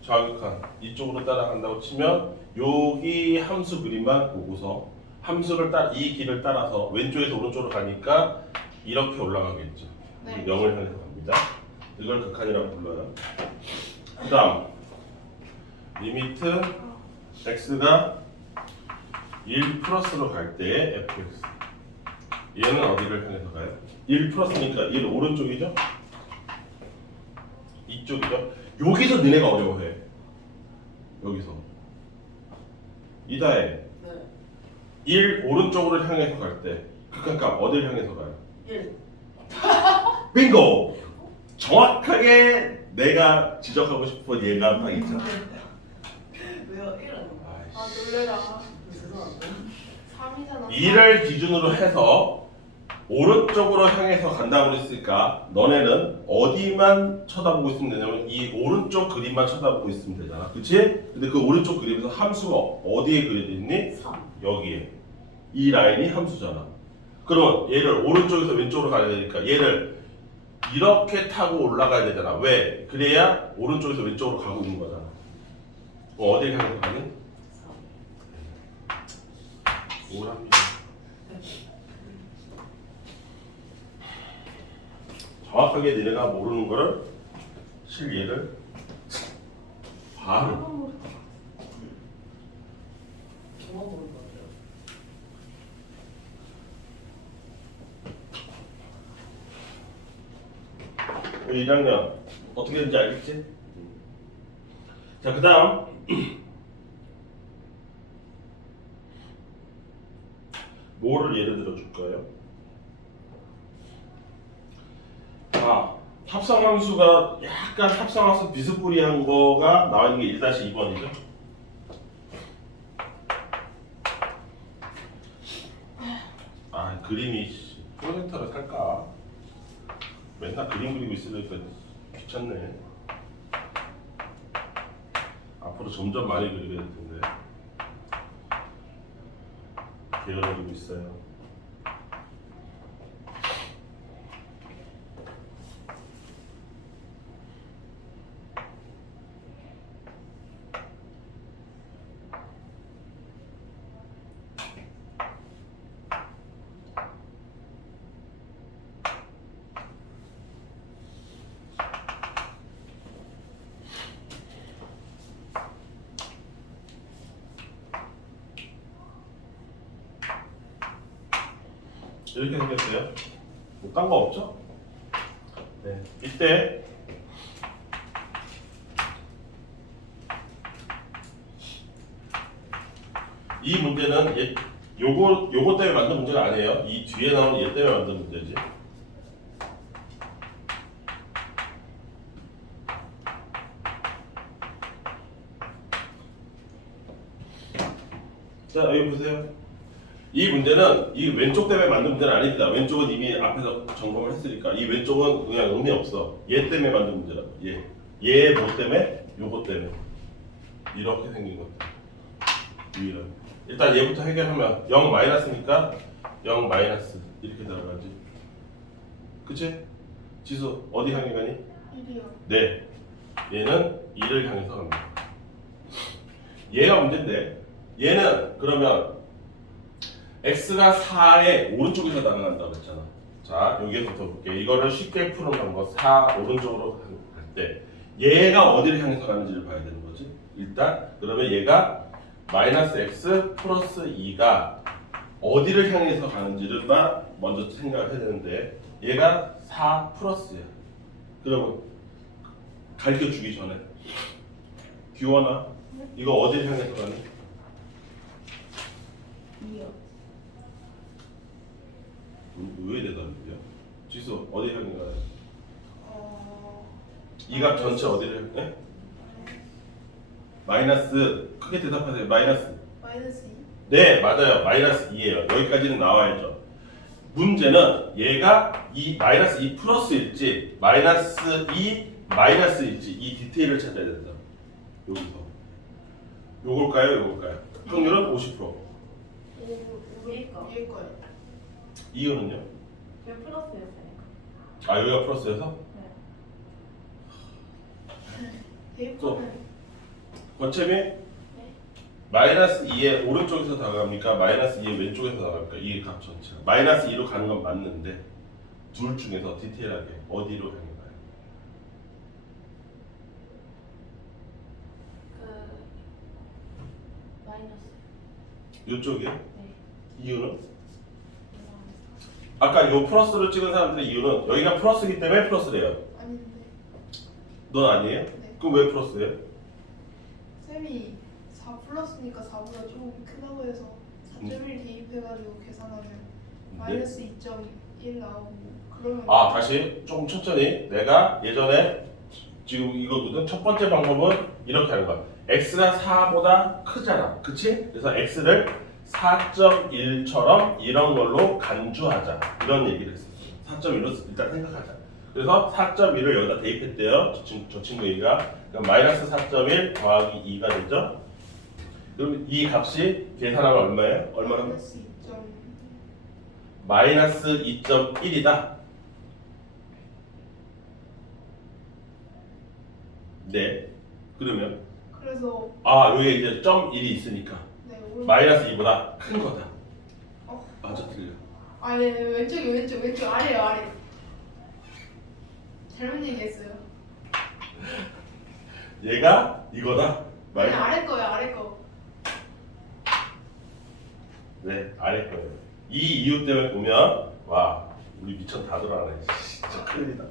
좌극한 이쪽으로 따라간다고 치면 여기 함수 그림만 보고서 함수를 이 길을 따라서 왼쪽에서 오른쪽으로 가니까 이렇게 올라가겠죠. 네. 0을 향해서 갑니다. 이걸 극한이라고 불러요. 그 다음 리미트 x가 1 플러스로 갈 때의 fx. 얘는 어디를 향해서 가요? 1 플러스니까 1 오른쪽이죠? 이쪽이죠? 여기서 너네가 어려워해. 여기서 이다해. 네. 1 오른쪽으로 향해서 갈 때 극한값 어디를 향해서 가요? 1. 빙고! 정확하게 내가 지적하고 싶은 얘가 딱 있잖아. 왜요? 1은? 아 놀래라. 죄송한데. 3이잖아. 2를 기준으로 해서 오른쪽으로 향해서 간다고 그랬으니까 너네는 어디만 쳐다보고 있으면 되냐면 이 오른쪽 그림만 쳐다보고 있으면 되잖아. 그치? 근데 그 오른쪽 그림에서 함수가 어디에 그려져 있니? 3. 여기에. 이 라인이 함수잖아. 그러면 얘를 오른쪽에서 왼쪽으로 가야 되니까 얘를 이렇게 타고 올라가야 되잖아. 왜? 그래야 오른쪽에서 왼쪽으로 가고 있는 거잖아. 어디를 향해서 가니? 3. 오랍니다. 정확하게 너네가 모르는 거를 실예를 바로 저만 모르는 것 같아요. 1학년 어떻게 되는지 알겠지? 자, 그 다음 뭐를 예를 들어 줄까요? 합성함수가 약간 합성함수 비스무리한 거가 나와 있는 게 1-2번이죠. 그림이 프로젝터를 살까? 맨날 그림 그리고 있으니까 귀찮네. 앞으로 점점 많이 그리게 될 텐데 게을러지고 있어요. 이렇게 생겼어요. 뭐 딴 거 없죠? 네. 이때 이 문제는 요거 때문에 만든 문제가 아니에요. 이 뒤에 나오는 얘 때문에 만든 문제지. 자, 여기 보세요. 이 문제는 이 왼쪽 때문에 만든 문제는 아닙니다. 왼쪽은 이미 앞에서 점검을 했으니까 이 왼쪽은 그냥 의미 없어. 얘 때문에 만든 문제라고. 얘 뭐 때문에? 요거 때문에. 이렇게 생긴 것. 위로. 일단 얘부터 해결하면 0 마이너스니까 0 마이너스 이렇게 들어가지. 그치? 지수 어디 향해 가니? 1이요. 네. 얘는 2를 향해서 갑니다. 얘가 문제인데 얘는 그러면 x가 4의 오른쪽에서 나타난다고 했잖아. 자, 여기에서부터 볼게. 이거를 쉽게 풀어놓은 거 4 오른쪽으로 갈 때 얘가 어디를 향해서 가는지를 봐야 되는 거지. 일단 그러면 얘가 마이너스 x 플러스 2가 어디를 향해서 가는지를만 먼저 생각을 해야 되는데 얘가 4 플러스야. 그러면 가르쳐 주기 전에 규원아 이거 어디를 향해서 가니? 2요. 왜 대답이야? 지수 어디 향해 가요? 어. 이 값 전체 어디를 향해? 마이너스 크게 대답하세요. 마이너스. 마이너스 2. 네 맞아요. 마이너스 2예요. 여기까지는 나와야죠. 문제는 얘가 이 마이너스 2 플러스일지 마이너스 2 마이너스일지 이 디테일을 찾아야 된다. 여기서 요걸까요? 요걸까요? 확률은 50%. 위에 거예요. 이유는요? 그냥 플러스였어요. 아 여기가 플러스여서? 대입거는 거점이 마이너스 2의 오른쪽에서 나갑니까? 마이너스 2의 왼쪽에서 나갑니까? 이 값 전체가 마이너스 2로 가는 건 맞는데 둘 중에서 디테일하게 어디로 향해 가요? 마이너스. 이쪽이요? 네. 이유는? 아까 요 플러스를 찍은 사람들의 이유는 여기가 플러스이기 때문에 플러스래요. 아닌데. 넌 아니에요? 네. 그럼 왜 플러스예요? 쌤이 4 플러스니까 4보다 조금 크다고 해서 4.1 대입해가지고 계산하면 마이너스 2.1 나오고 그러면 아 다시 조금 천천히. 내가 예전에 지금 이거거든. 첫 번째 방법은 이렇게 하는 거야. x가 4보다 크잖아, 그치? 그래서 x를 4.1처럼 이런 걸로 간주하자, 이런 얘기를 했었어. 4.1로 일단 생각하자. 그래서 4.1을 여기다 대입했대요, 저 친구 얘기가. 그럼 마이너스 4.1 더하기 2가 되죠. 그럼 이 값이 계산하면 얼마예요? 얼마나? 마이너스 2.1. 마이너스 2.1이다. 네. 그러면 그래서 여기에 이제 점 1이 있으니까 네 마이너스 2보다 큰 거다. 어. 맞아, 틀려. 아니 왼쪽 아래요 아래. 잘못 얘기했어요. 얘가 이거다. 아니 아래 거요 아래 거. 네, 아래 거예요. 이 이유 때문에 보면 와, 우리 미천 다 돌아가네. 진짜 큰일이다.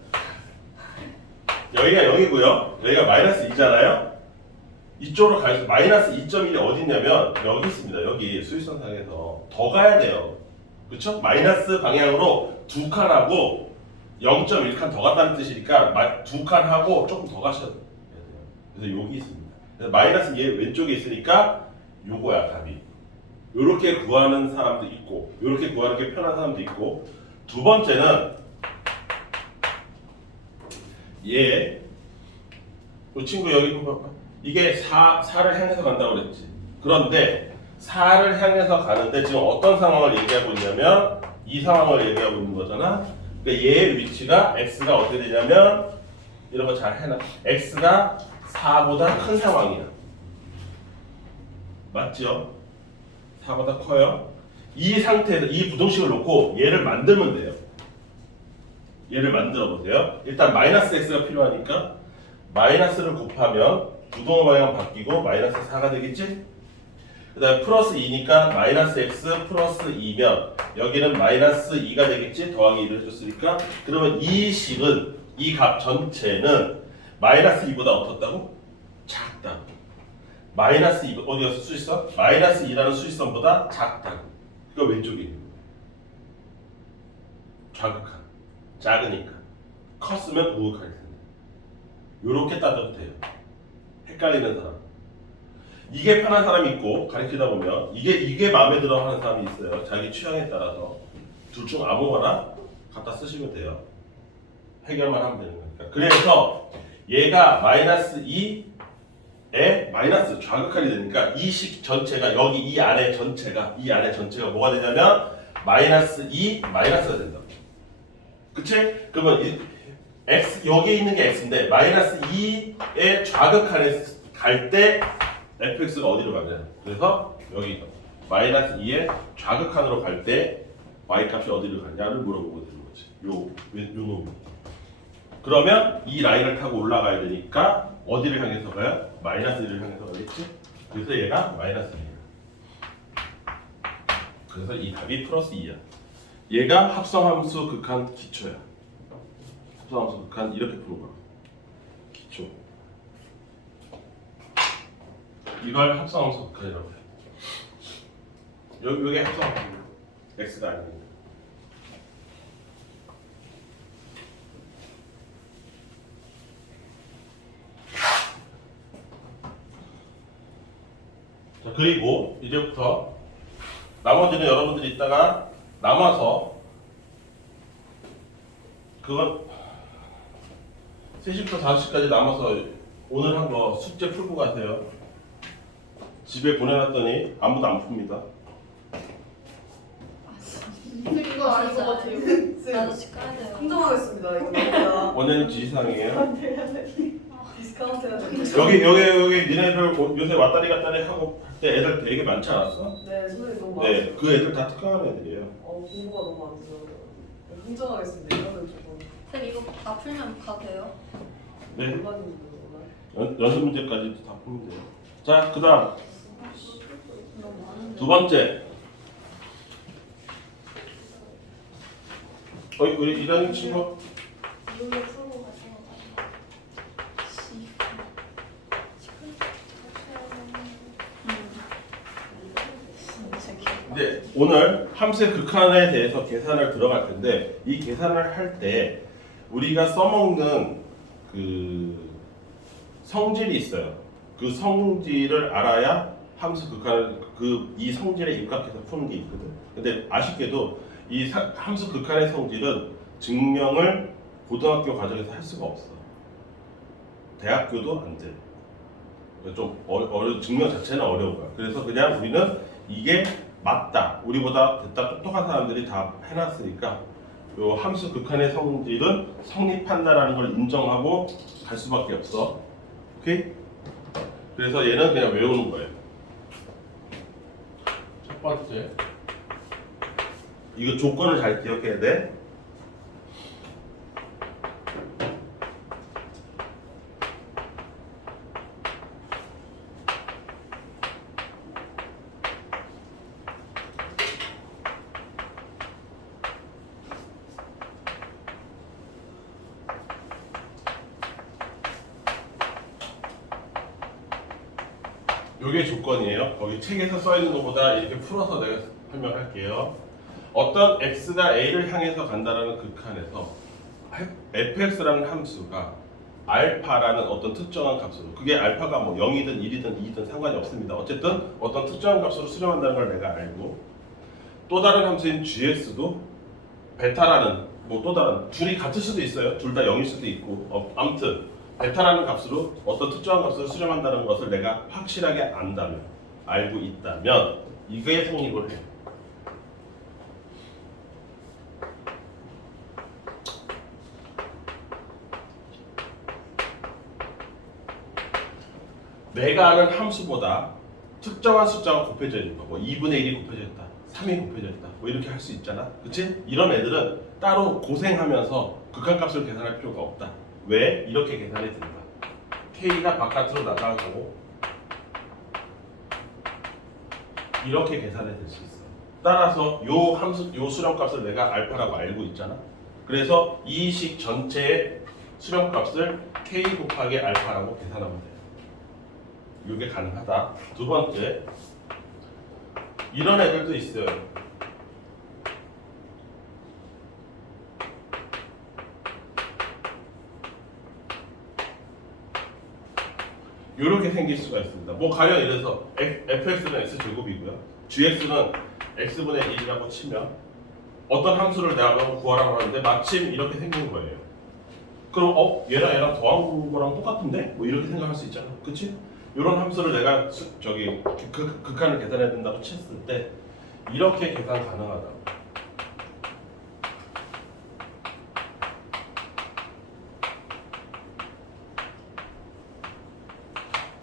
여기가 0이고요. 여기가 마이너스 2잖아요. 이쪽으로 가서 마이너스 2.1이 어디 있냐면 여기 있습니다. 여기 수익선상에서 더 가야 돼요. 그렇죠? 마이너스 방향으로 두 칸하고 0.1칸 더 갔다는 뜻이니까 두 칸하고 조금 더 가셔야 돼요. 그래서 여기 있습니다. 그래서 마이너스 얘 왼쪽에 있으니까 요거야 답이. 요렇게 구하는 사람도 있고 요렇게 구하는 게 편한 사람도 있고, 두 번째는 얘, 이 친구 여기 봐봐. 이게 4를 향해서 간다고 그랬지. 그런데 4를 향해서 가는데 지금 어떤 상황을 얘기하고 있냐면 이 상황을 얘기하고 있는 거잖아. 그러니까 얘의 위치가 x가 어떻게 되냐면 이런 거 잘 해놔. x가 4보다 큰 상황이야. 맞죠? 4보다 커요. 이 상태에서 이 부등식을 놓고 얘를 만들면 돼요. 얘를 만들어 보세요. 일단 마이너스 x가 필요하니까 마이너스를 곱하면 부동호 방향 바뀌고 마이너스 4가 되겠지? 그 다음에 플러스 2니까 마이너스 x 플러스 2면 여기는 마이너스 2가 되겠지? 더하기 2를 해줬으니까. 그러면 이 식은, 이 값 전체는 마이너스 2보다 어떻다고? 작다고. 마이너스 2, 어디 갔어? 수직선? 마이너스 2라는 수직선보다 작다고. 그거 왼쪽에 있는 거야. 좌극한. 작으니까. 컸으면 우극할 텐데. 요렇게 따져도 돼요. 헷갈리는 사람. 이게 편한 사람이 있고, 가르치다 보면 이게 마음에 들어 하는 사람이 있어요. 자기 취향에 따라서. 둘 중 아무거나 갖다 쓰시면 돼요. 해결만 하면 되는 거니까. 그래서 얘가 마이너스 2에 마이너스 좌극할이 되니까 이 식 전체가 여기 이 안에 전체가 뭐가 되냐면 마이너스 2 마이너스가 된다. 그치? 그러면 x 여기 있는 게 x인데 마이너스 2의 좌극한에 갈 때 fx가 어디로 가냐? 그래서 여기 마이너스 2의 좌극한으로 갈 때 y 값이 어디로 가냐를 물어보고 되는 거지. 요 놈이. 그러면 이 라인을 타고 올라가야 되니까 어디를 향해서 가요? 마이너스 1을 향해서 가겠지? 그래서 얘가 마이너스 2야. 그래서 이 답이 플러스 2야. 얘가 합성함수 극한 기초야. 합성함수 극한 이렇게 풀어봐. 기초. 이걸 합성함수 극한이라고 해. 여기 합성함수 x가 아닙니다. 자, 그리고 이제부터 나머지는 여러분들이 이따가 남아서 그건 3시부터 5시까지 남아서 오늘 한 거 숙제 풀고 가세요. 집에 보내놨더니 아무도 안 풉니다. 이거 아닌 것 같아요. 나도 집 가야 돼요. 흥정하겠습니다. 이거 원장님 지시사항이에요. 디스카운트 해야 되는데. 여기 니네들 요새 왔다리 갔다리 하고 할 때 애들 되게 많지 않았어? 네, 선생님 너무 네, 많아요. 그 애들 다 특강하는 애들이에요. 공부가 너무 안 돼서 흥정하겠습니다. 이거는 조금 쌤 이거 다 풀면 가도 돼요? 네, 일반인들 오늘. 연습 문제까지 다 풀면 돼요. 자, 그다음 너무 많은데. 두 번째. 우리 이런 친구 이걸로 풀고 가서 이제 오늘 함수의 극한에 대해서 계산을 들어갈 텐데 이 계산을 할 때 우리가 써먹는 그 성질이 있어요. 그 성질을 알아야 함수 극한을 이 성질에 입각해서 푸는 게 있거든. 근데 아쉽게도 이 함수 극한의 성질은 증명을 고등학교 과정에서 할 수가 없어. 대학교도 안 돼. 좀 증명 자체는 어려운 거야. 그래서 그냥 우리는 이게 맞다. 우리보다 됐다 똑똑한 사람들이 다 해놨으니까 요 함수 극한의 성질은 성립한다라는 걸 인정하고 갈 수밖에 없어. 오케이? 그래서 얘는 그냥 외우는 거예요. 첫 번째, 이거 조건을 잘 기억해야 돼. 요게 조건이에요. 거기 책에서 써 있는 것보다 이렇게 풀어서 내가 설명할게요. 어떤 x가 a를 향해서 간다라는 극한에서 fx라는 함수가 알파라는 어떤 특정한 값으로, 그게 알파가 뭐 0이든 1이든 2든 상관이 없습니다. 어쨌든 어떤 특정한 값으로 수렴한다는 걸 내가 알고, 또 다른 함수인 gs도 베타라는 뭐 또 다른, 둘이 같을 수도 있어요. 둘 다 0일 수도 있고, 아무튼 베타라는 값으로 어떤 특정한 값으로 수렴한다는 것을 내가 확실하게 안다면, 알고 있다면 이게 성립을 해. 내가 아는 함수보다 특정한 숫자가 곱해져 있는 거, 뭐 2분의 1이 곱해져 있다, 3이 곱해져 있다, 뭐 이렇게 할 수 있잖아. 그치? 이런 애들은 따로 고생하면서 극한값을 계산할 필요가 없다. 왜? 이렇게 계산이 된다. K가 바깥으로 나가고 이렇게 계산이 될 수 있어. 따라서 요 함수, 요 수렴값을 내가 알파라고 알고 있잖아. 그래서 이 식 전체의 수렴값을 K 곱하기 알파라고 계산하면 돼. 이게 가능하다. 두 번째, 이런 애들도 있어요. 이렇게 생길 수가 있습니다. 뭐 가령 이래서 fx는 x제곱이고요, gx는 x분의 1이라고 치면 어떤 함수를 내가 구하라고 하는데 마침 이렇게 생긴 거예요. 그럼 얘랑 더한 거랑 똑같은데? 뭐 이렇게 생각할 수 있잖아. 그치? 이런 함수를 내가 극한을 계산해야 된다고 쳤을 때 이렇게 계산 가능하다.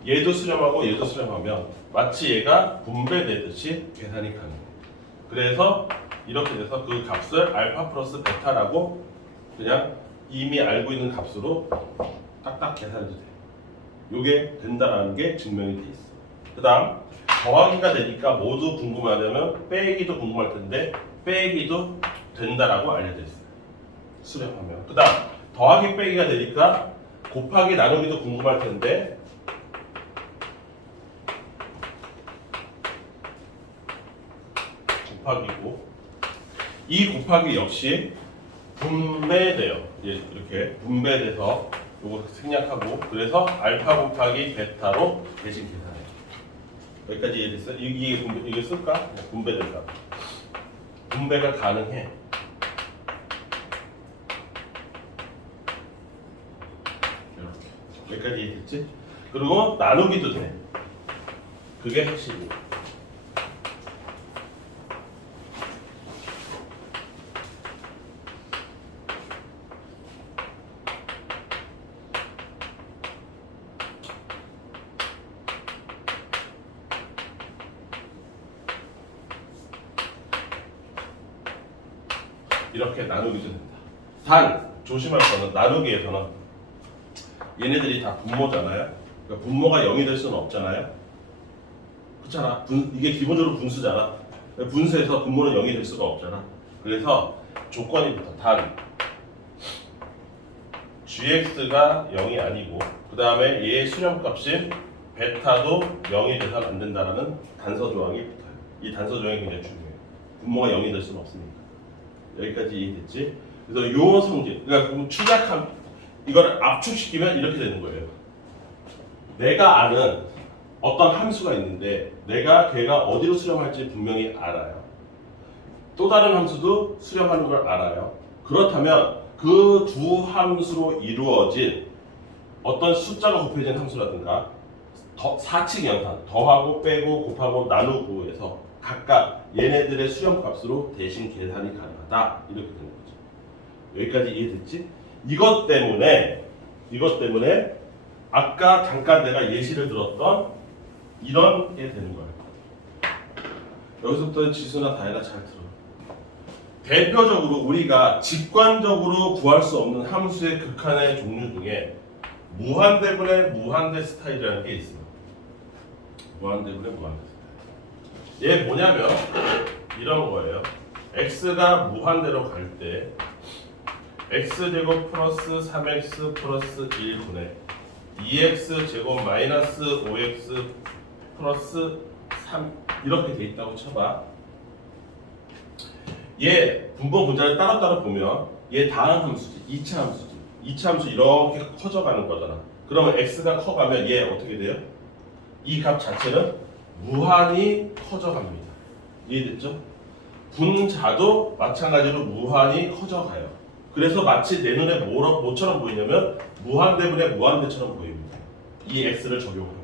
얘도 수렴하고 얘도 수렴하면 마치 얘가 분배되듯이 계산이 가능해. 그래서 이렇게 돼서 그 값을 알파 플러스 베타라고 그냥 이미 알고 있는 값으로 딱딱 계산해도 돼. 요게 된다라는 게 증명이 돼 있어. 그 다음 더하기가 되니까 모두 궁금하려면 빼기도 궁금할 텐데 빼기도 된다라고 알려져 있어요. 수렴하면. 그 다음 더하기 빼기가 되니까 곱하기 나누기도 궁금할 텐데 곱하기고, 이 곱하기 역시 분배돼요. 이렇게 분배돼서 요거 생략하고, 그래서 알파 곱하기 베타로 대신 계산해요. 여기까지 이해됐어요? 이게 쓸까? 분배된다. 분배가 가능해. 이렇게. 여기까지 이해됐지? 그리고 나누기도 돼. 그게 핵심이에요. 이렇게 나누기도 된다. 단 조심할 거는 나누기에서는 얘네들이 다 분모잖아요. 그러니까 분모가 0이 될 수는 없잖아요. 그렇잖아. 이게 기본적으로 분수잖아. 분수에서 분모는 0이 될 수가 없잖아. 그래서 조건이 붙어. 단 gx가 0이 아니고 그 다음에 얘의 수렴값인 베타도 0이 돼서는 안 된다라는 단서 조항이 붙어요. 이 단서 조항이 굉장히 중요해요. 분모가 0이 될 수는 없으니까. 여기까지 이해됐지? 그래서 요 성질, 그러니까 추작함, 이걸 압축시키면 이렇게 되는 거예요. 내가 아는 어떤 함수가 있는데 내가 걔가 어디로 수렴할지 분명히 알아요. 또 다른 함수도 수렴하는 걸 알아요. 그렇다면 그 두 함수로 이루어진 어떤 숫자가 곱해진 함수라든가 사칙 연산, 더하고 빼고 곱하고 나누고 해서 각각 얘네들의 수렴값으로 대신 계산이 가능하다. 이렇게 되는 거죠. 여기까지 이해됐지? 이것 때문에 아까 잠깐 내가 예시를 들었던 이런 게 되는 거예요. 여기서부터 지수나 다혜나 잘 들어. 대표적으로 우리가 직관적으로 구할 수 없는 함수의 극한의 종류 중에 무한대분의 무한대 스타일이라는 게 있어요. 무한대분의 무한대 스타일. 얘 뭐냐면 이런 거예요. x가 무한대로 갈 때 x제곱 플러스 3x 플러스 1분의 2x 제곱 마이너스 5x 플러스 3 이렇게 돼 있다고 쳐봐. 얘 분모 분자를 따로따로 보면 얘 다음 함수지, 2차 함수지. 2차 함수 이렇게 커져가는 거잖아. 그러면 x가 커가면 얘 어떻게 돼요? 이 값 자체는 무한히 커져갑니다. 이해됐죠? 분자도 마찬가지로 무한히 커져가요. 그래서 마치 내 눈에 뭐처럼 보이냐면 무한대분의 무한대처럼 보입니다. 이 x를 적용하면.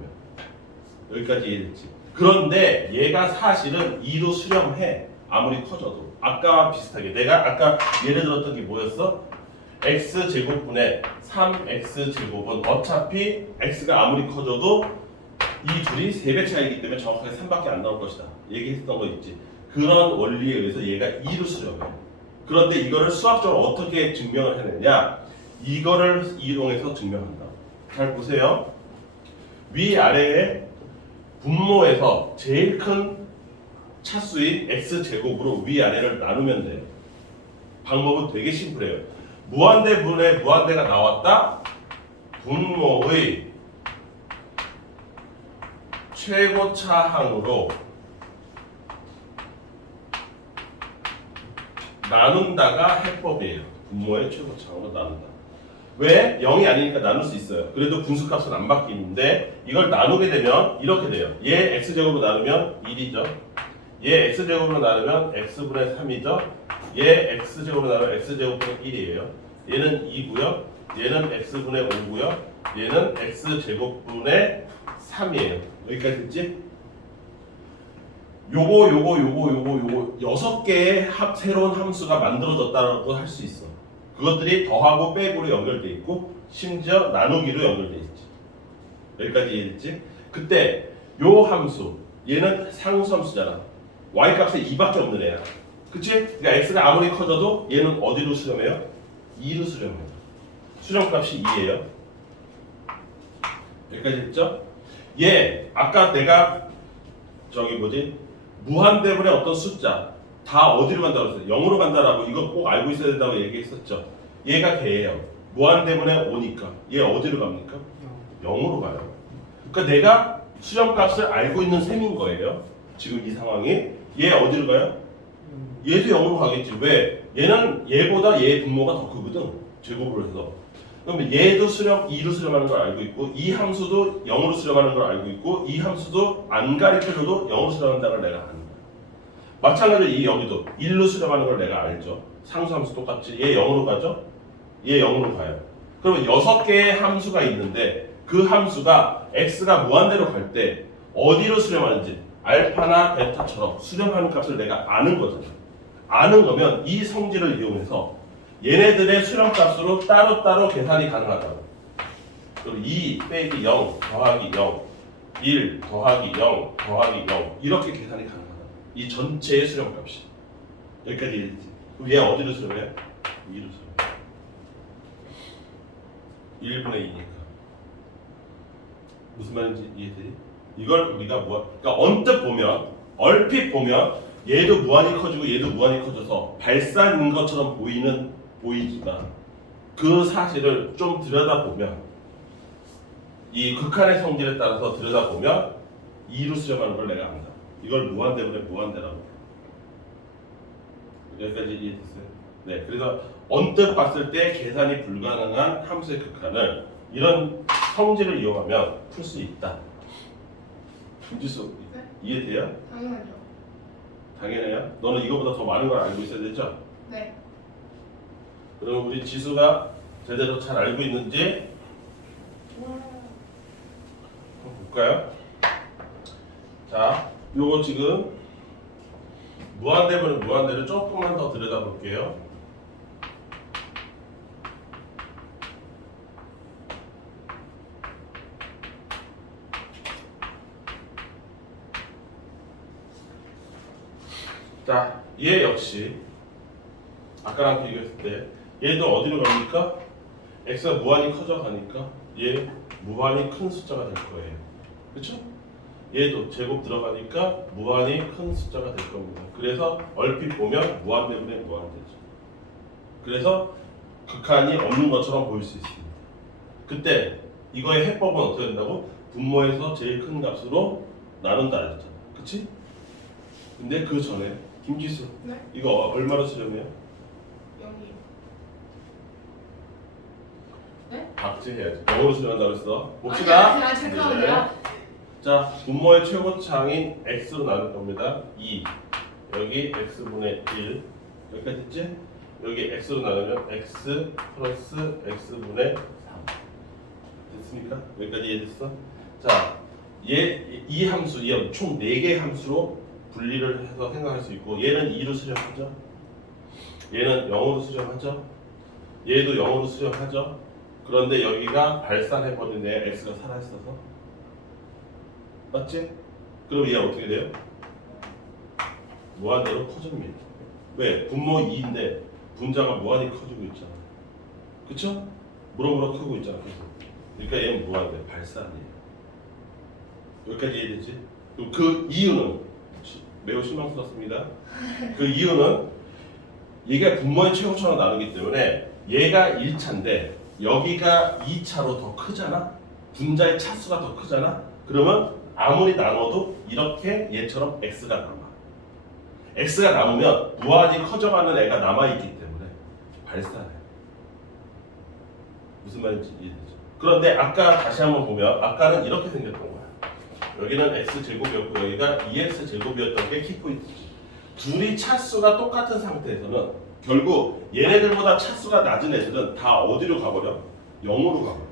여기까지 이해됐지? 그런데 얘가 사실은 2로 수렴해. 아무리 커져도. 아까와 비슷하게. 내가 아까 예를 들었던 게 뭐였어? x제곱분의 3x제곱은 어차피 x가 아무리 커져도 이 둘이 3배 차이기 때문에 정확하게 3밖에 안 나올 것이다. 얘기했던 거 있지. 그런 원리에 의해서 얘가 2로 수렴해. 그런데 이거를 수학적으로 어떻게 증명을 해내냐? 이거를 이용해서 증명한다. 잘 보세요. 위아래에 분모에서 제일 큰 차수인 x제곱으로 위아래를 나누면 돼. 방법은 되게 심플해요. 무한대분의 무한대가 나왔다. 분모의 최고차항으로 나눈다가 해법이에요. 분모의 최고차항으로 나눈다. 왜? 0이 아니니까 나눌 수 있어요. 그래도 분수값은 안 바뀌는데 이걸 나누게 되면 이렇게 돼요. 얘 x제곱으로 나누면 1이죠. 얘 x제곱으로 나누면 x분의 3이죠. 얘 x제곱으로 나누면 x제곱분의 1이에요. 얘는 2고요. 얘는 x분의 5고요. 얘는 x제곱분의 3이에요. 여기까지 됐지? 요거 6개의 새로운 함수가 만들어졌다고 할 수 있어. 그것들이 더하고 빼고로 연결돼 있고 심지어 나누기로 연결돼 있지. 여기까지 이해됐지? 그때 요 함수 얘는 상수함수잖아. y값에 2밖에 없는 애야. 그치? 그러니까 x가 아무리 커져도 얘는 어디로 수렴해요? 2로 수렴해요. 수렴값이 2예요. 여기까지 됐죠? 얘 아까 내가 무한대분의 어떤 숫자 다 어디로 간다고 했어요? 0으로 간다라고 이거 꼭 알고 있어야 된다고 얘기했었죠. 얘가 걔예요. 무한대분의 5니까 얘 어디로 갑니까? 0으로 가요. 그러니까 내가 수렴값을 알고 있는 셈인 거예요. 지금 이 상황이 얘 어디로 가요? 얘도 0으로 가겠지. 왜? 얘는 얘보다 얘의 분모가 더 크거든. 제곱으로 해서. 그러면 얘도 2로 수렴하는 걸 알고 있고 이 함수도 0으로 수렴하는 걸 알고 있고 이 함수도 안 가르쳐줘도 0으로 수렴한다는 걸 내가 아는 거야. 마찬가지로 이 여기도 1로 수렴하는 걸 내가 알죠. 상수함수 똑같이. 얘 0으로 가죠? 얘 0으로 가요. 그러면 6개의 함수가 있는데 그 함수가 x가 무한대로 갈 때 어디로 수렴하는지 알파나 베타처럼 수렴하는 값을 내가 아는 거잖아. 아는 거면 이 성질을 이용해서 얘네들의 수렴값으로 따로따로 계산이 가능하다고. 그럼 2 빼기 0 더하기 0 1 더하기 0 더하기 0 이렇게 계산이 가능하다. 이 전체의 수렴값이. 여기까지 이해됐지? 그럼 얘 어디로 수렴해요? 2로 수렴해요. 1분의 2니까. 무슨 말인지 이해되지? 이걸 우리가 그러니까 언뜻 보면 얼핏 보면 얘도 무한히 커지고 얘도 무한히 커져서 발산인 것처럼 보이지만 그 사실을 좀 들여다보면 이 극한의 성질에 따라서 들여다보면 2로 수렴하는 걸 내가 안다. 이걸 무한대분의 무한대라고. 여기까지 이해됐어요? 네, 그래서 언뜻 봤을 때 계산이 불가능한 함수의 극한을 이런 성질을 이용하면 풀 수 있다. 김지수 네? 이해돼요? 당연하죠. 당연해요. 너는 이거보다 더 많은 걸 알고 있어야 되죠? 네. 그럼 우리 지수가 제대로 잘 알고 있는지 한번 볼까요? 자, 요거 지금 무한대분의 무한대를 조금만 더 들여다볼게요. 자, 얘 역시 아까랑 비교했을 때 얘도 어디로 갑니까? x가 무한히 커져가니까 얘 무한히 큰 숫자가 될 거예요. 그렇죠? 얘도 제곱 들어가니까 무한히 큰 숫자가 될 겁니다. 그래서 얼핏 보면 무한대분의 무한대죠. 그래서 극한이 없는 것처럼 보일 수 있습니다. 그때 이거의 해법은 어떻게 된다고? 분모에서 제일 큰 값으로 나눈다 했잖아. 그치? 근데 그 전에 김지수 네? 이거 얼마로 수렴해요? 0이요. 박제해야지. 영어로 수렴한다고 했어. 봅시다. 아니, 잠깐만요. 자, 분모의 최고차항인 x로 나눌 겁니다. 2 여기 x분의 1 여기까지 있지? 여기 x로 나누면 x 플러스 x분의 3 됐습니까? 여기까지 이해됐어? 자, 이 함수, 총 4개의 함수로 분리를 해서 생각할 수 있고 얘는 2로 수렴하죠? 얘는 0으로 수렴하죠? 얘도 0으로 수렴하죠? 그런데 여기가 발산해버린 애 x가 살아있어서 맞지? 그럼 얘 어떻게 돼요? 무한대로 커집니다. 왜? 분모 2인데 분자가 무한히 커지고 있잖아. 그쵸? 무럭무럭 크고 있잖아. 계속. 그러니까 얘는 무한대 발산이에요. 여기까지 이해되지? 그럼 그 이유는 매우 실망스럽습니다. 그 이유는 얘가 분모의 최고차로 나누기 때문에 얘가 1차인데 여기가 2차로 더 크잖아? 분자의 차수가 더 크잖아? 그러면 아무리 나눠도 이렇게 얘처럼 x가 남아. x가 남으면 무한히 커져가는 애가 남아있기 때문에 발산해. 무슨 말인지 이해되죠? 그런데 아까 다시 한번 보면 아까는 이렇게 생겼던 거야. 여기는 x제곱이었고 여기가 2x제곱이었던 게 키포인트지. 둘이 차수가 똑같은 상태에서는 결국 얘네들보다 차수가 낮은 애들은 다 어디로 가버려? 0으로 가버려.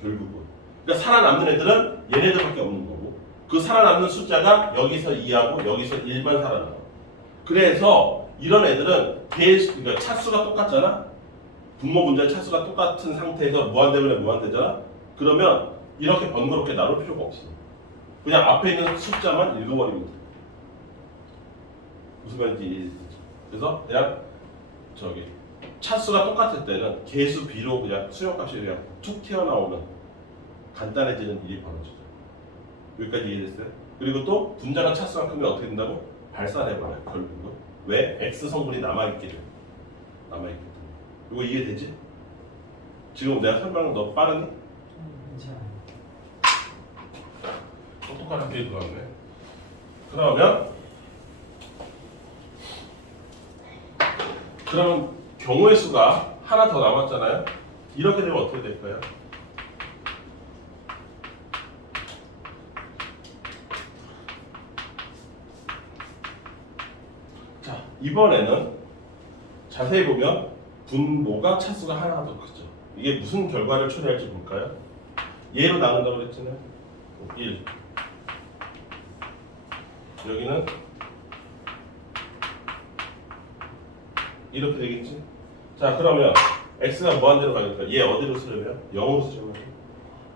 결국은. 그러니까 살아남는 애들은 얘네들밖에 없는 거고 그 살아남는 숫자가 여기서 2하고 여기서 1만 살아남아. 그래서 이런 애들은 그러니까 차수가 똑같잖아? 분모 분자의 차수가 똑같은 상태에서 무한대분의 무한대잖아? 그러면 이렇게 번거롭게 나눌 필요가 없어. 그냥 앞에 있는 숫자만 읽어버리면 돼. 무슨 말인지 이해되죠? 그래서 그냥 차수가 똑같을 때는 개수 B로 그냥 수렴값이 그냥 툭 튀어나오는 간단해지는 일이 벌어지죠. 여기까지 이해됐어요? 그리고 또 분자가 차수가 크면 어떻게 된다고? 발산해버려요. 결국은. 왜? X 성분이 남아있기 때문에. 이거 이해되지? 지금 내가 설명은 너 빠르니? 괜찮아요. 똑똑한 학교에 들어왔네. 그러면 경우의 수가 하나 더 남았잖아요. 이렇게 되면 어떻게 될까요? 자, 이번에는 자세히 보면 분모가 차수가 하나가 더 크죠. 이게 무슨 결과를 초래할지 볼까요? 얘로 나눈다고 그랬잖아요. 1 여기는 이렇게 되겠지? 자, 그러면 x가 무한대로 가니까 얘 어디로 수렴해요? 0으로 수렴하죠.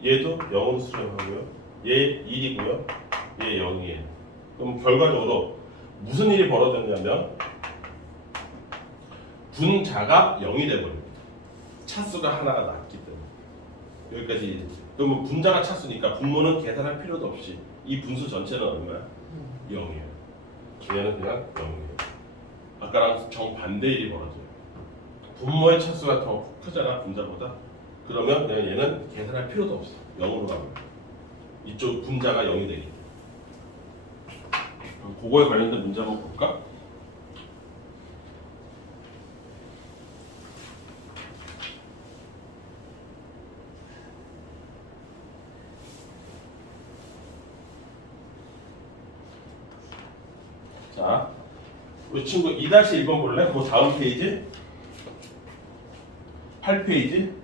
얘도 0으로 수렴하고요. 얘 1이고요. 얘 0이에요. 그럼 결과적으로 무슨 일이 벌어졌냐면 분자가 0이 돼버립니다. 차수가 하나가 낮기 때문에. 여기까지. 그러면 분자가 차수니까 분모는 계산할 필요도 없이 이 분수 전체는 얼마야? 0이에요. 얘는 그냥 0이에요. 아까랑 정반대 일이 벌어져요. 분모의 차수가 더 크잖아, 분자보다. 그러면 그냥 얘는 계산할 필요도 없어. 0으로 가면. 이쪽 분자가 0이 되기. 그럼 그거에 관련된 문제 한번 볼까? 자, 우리 친구 2-1번 볼래? 그 다음 페이지 8페이지.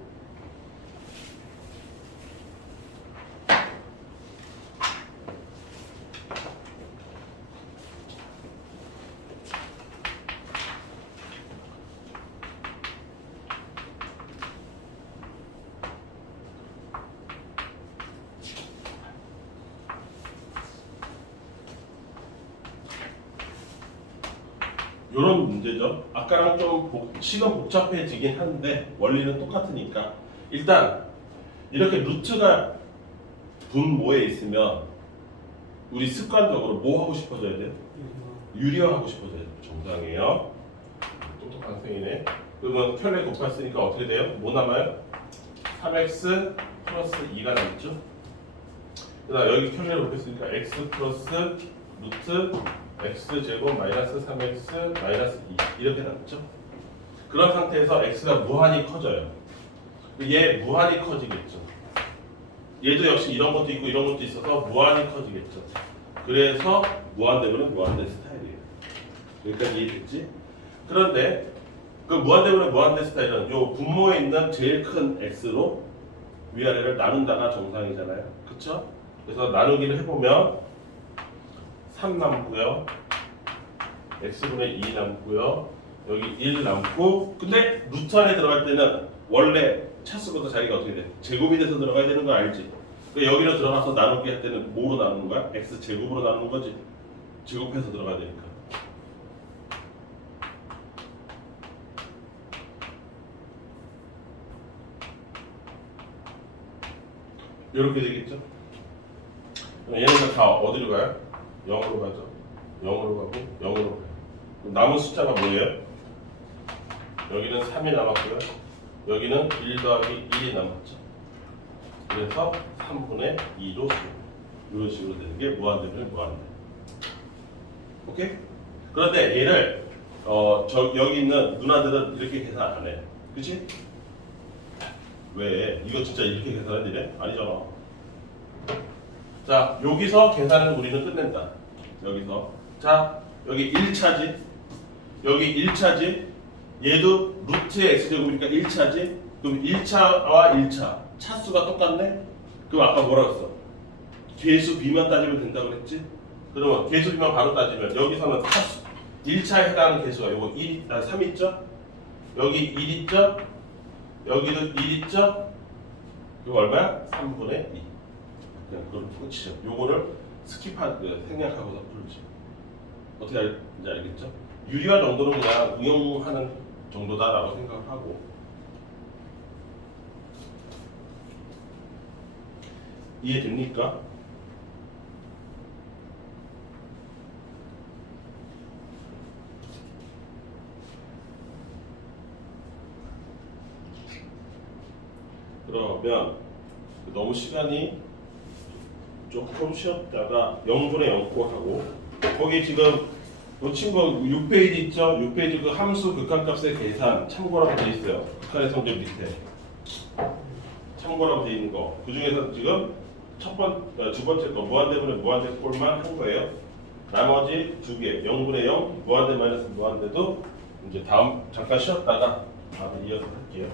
이런 문제죠. 아까랑 좀 식은 복잡해지긴 하는데 원리는 똑같으니까 일단 이렇게 루트가 분모에 있으면 우리 습관적으로 뭐 하고 싶어져야 돼요? 유리화하고 싶어져야 돼요. 정상이에요. 똑똑한 학생이네. 그러면 켤레 곱했으니까 어떻게 돼요? 뭐 남아요? 3x 플러스 2가 남죠. 그 다음 여기 켤레를 곱했으니까 x 플러스 루트 x 제곱 마이너스 3x 마이너스 2 이렇게 남죠. 그런 상태에서 x가 무한히 커져요. 얘 무한히 커지겠죠. 얘도 역시 이런 것도 있고 이런 것도 있어서 무한히 커지겠죠. 그래서 무한대분은 무한대 스타일이에요. 여기까지 이해됐지? 그런데 그 무한대분의 무한대 스타일은 요 분모에 있는 제일 큰 x로 위아래를 나눈다가 정상이잖아요. 그쵸? 그래서 나누기를 해보면 3 남고요. x분의 2 남고요. 여기 1 남고 근데 루트 안에 들어갈 때는 원래 차수보다 자기가 어떻게 돼? 제곱이 돼서 들어가야 되는 거 알지? 그러니까 여기로 들어가서 나누기 할 때는 뭐로 나누는 거야? x 제곱으로 나누는 거지. 제곱해서 들어가야 되니까. 이렇게 되겠죠? 얘네가 다 어디로 가요? 0으로 가죠. 0으로 가고 0으로 가요. 그럼 남은 숫자가 뭐예요? 여기는 3이 남았고요. 여기는 1 더하기 1이 남았죠. 그래서 3분의 2로 이런 식으로 되는 게 무한대면 무한대. 오케이? 그런데 얘를 여기 있는 누나들은 이렇게 계산 안 해. 그치? 왜? 이거 진짜 이렇게 계산해야 되네? 아니잖아. 자, 여기서 계산을 우리는 끝낸다. 여기서. 자, 여기 1차지. 여기 1차지. 얘도 루트의 x제곱이니까 1차지. 그럼 1차와 1차. 차수가 똑같네? 그럼 아까 뭐라 그랬어? 계수 b만 따지면 된다고 그랬지? 그러면 계수 b만 바로 따지면 여기서는 차수 1차에 해당하는 계수가 요거 3 있죠? 여기 1 있죠? 여기도 1 있죠? 이거 얼마야? 3분의 2. 그냥 그걸 끝이죠. 요거를 스킵하고 생략하고서 풀지. 어떻게 알지 알겠죠? 유리화 정도는 그냥 응용하는 정도다라고 생각하고. 이해됩니까? 그러면 너무 시간이 조금 쉬었다가 0분의 0코 하고 거기 지금 이 친구 6페이지 있죠? 6페이지 그 함수 극한값의 계산 참고라고 돼 있어요. 극한의 성질 밑에 참고라고 돼 있는 거. 그 중에서 지금 두 번째 거 무한대분의 무한대 꼴만 한 거예요. 나머지 두 개 0분의 0 무한대 마이너스 무한대도 이제 다음 잠깐 쉬었다가 다음에 이어서 할게요.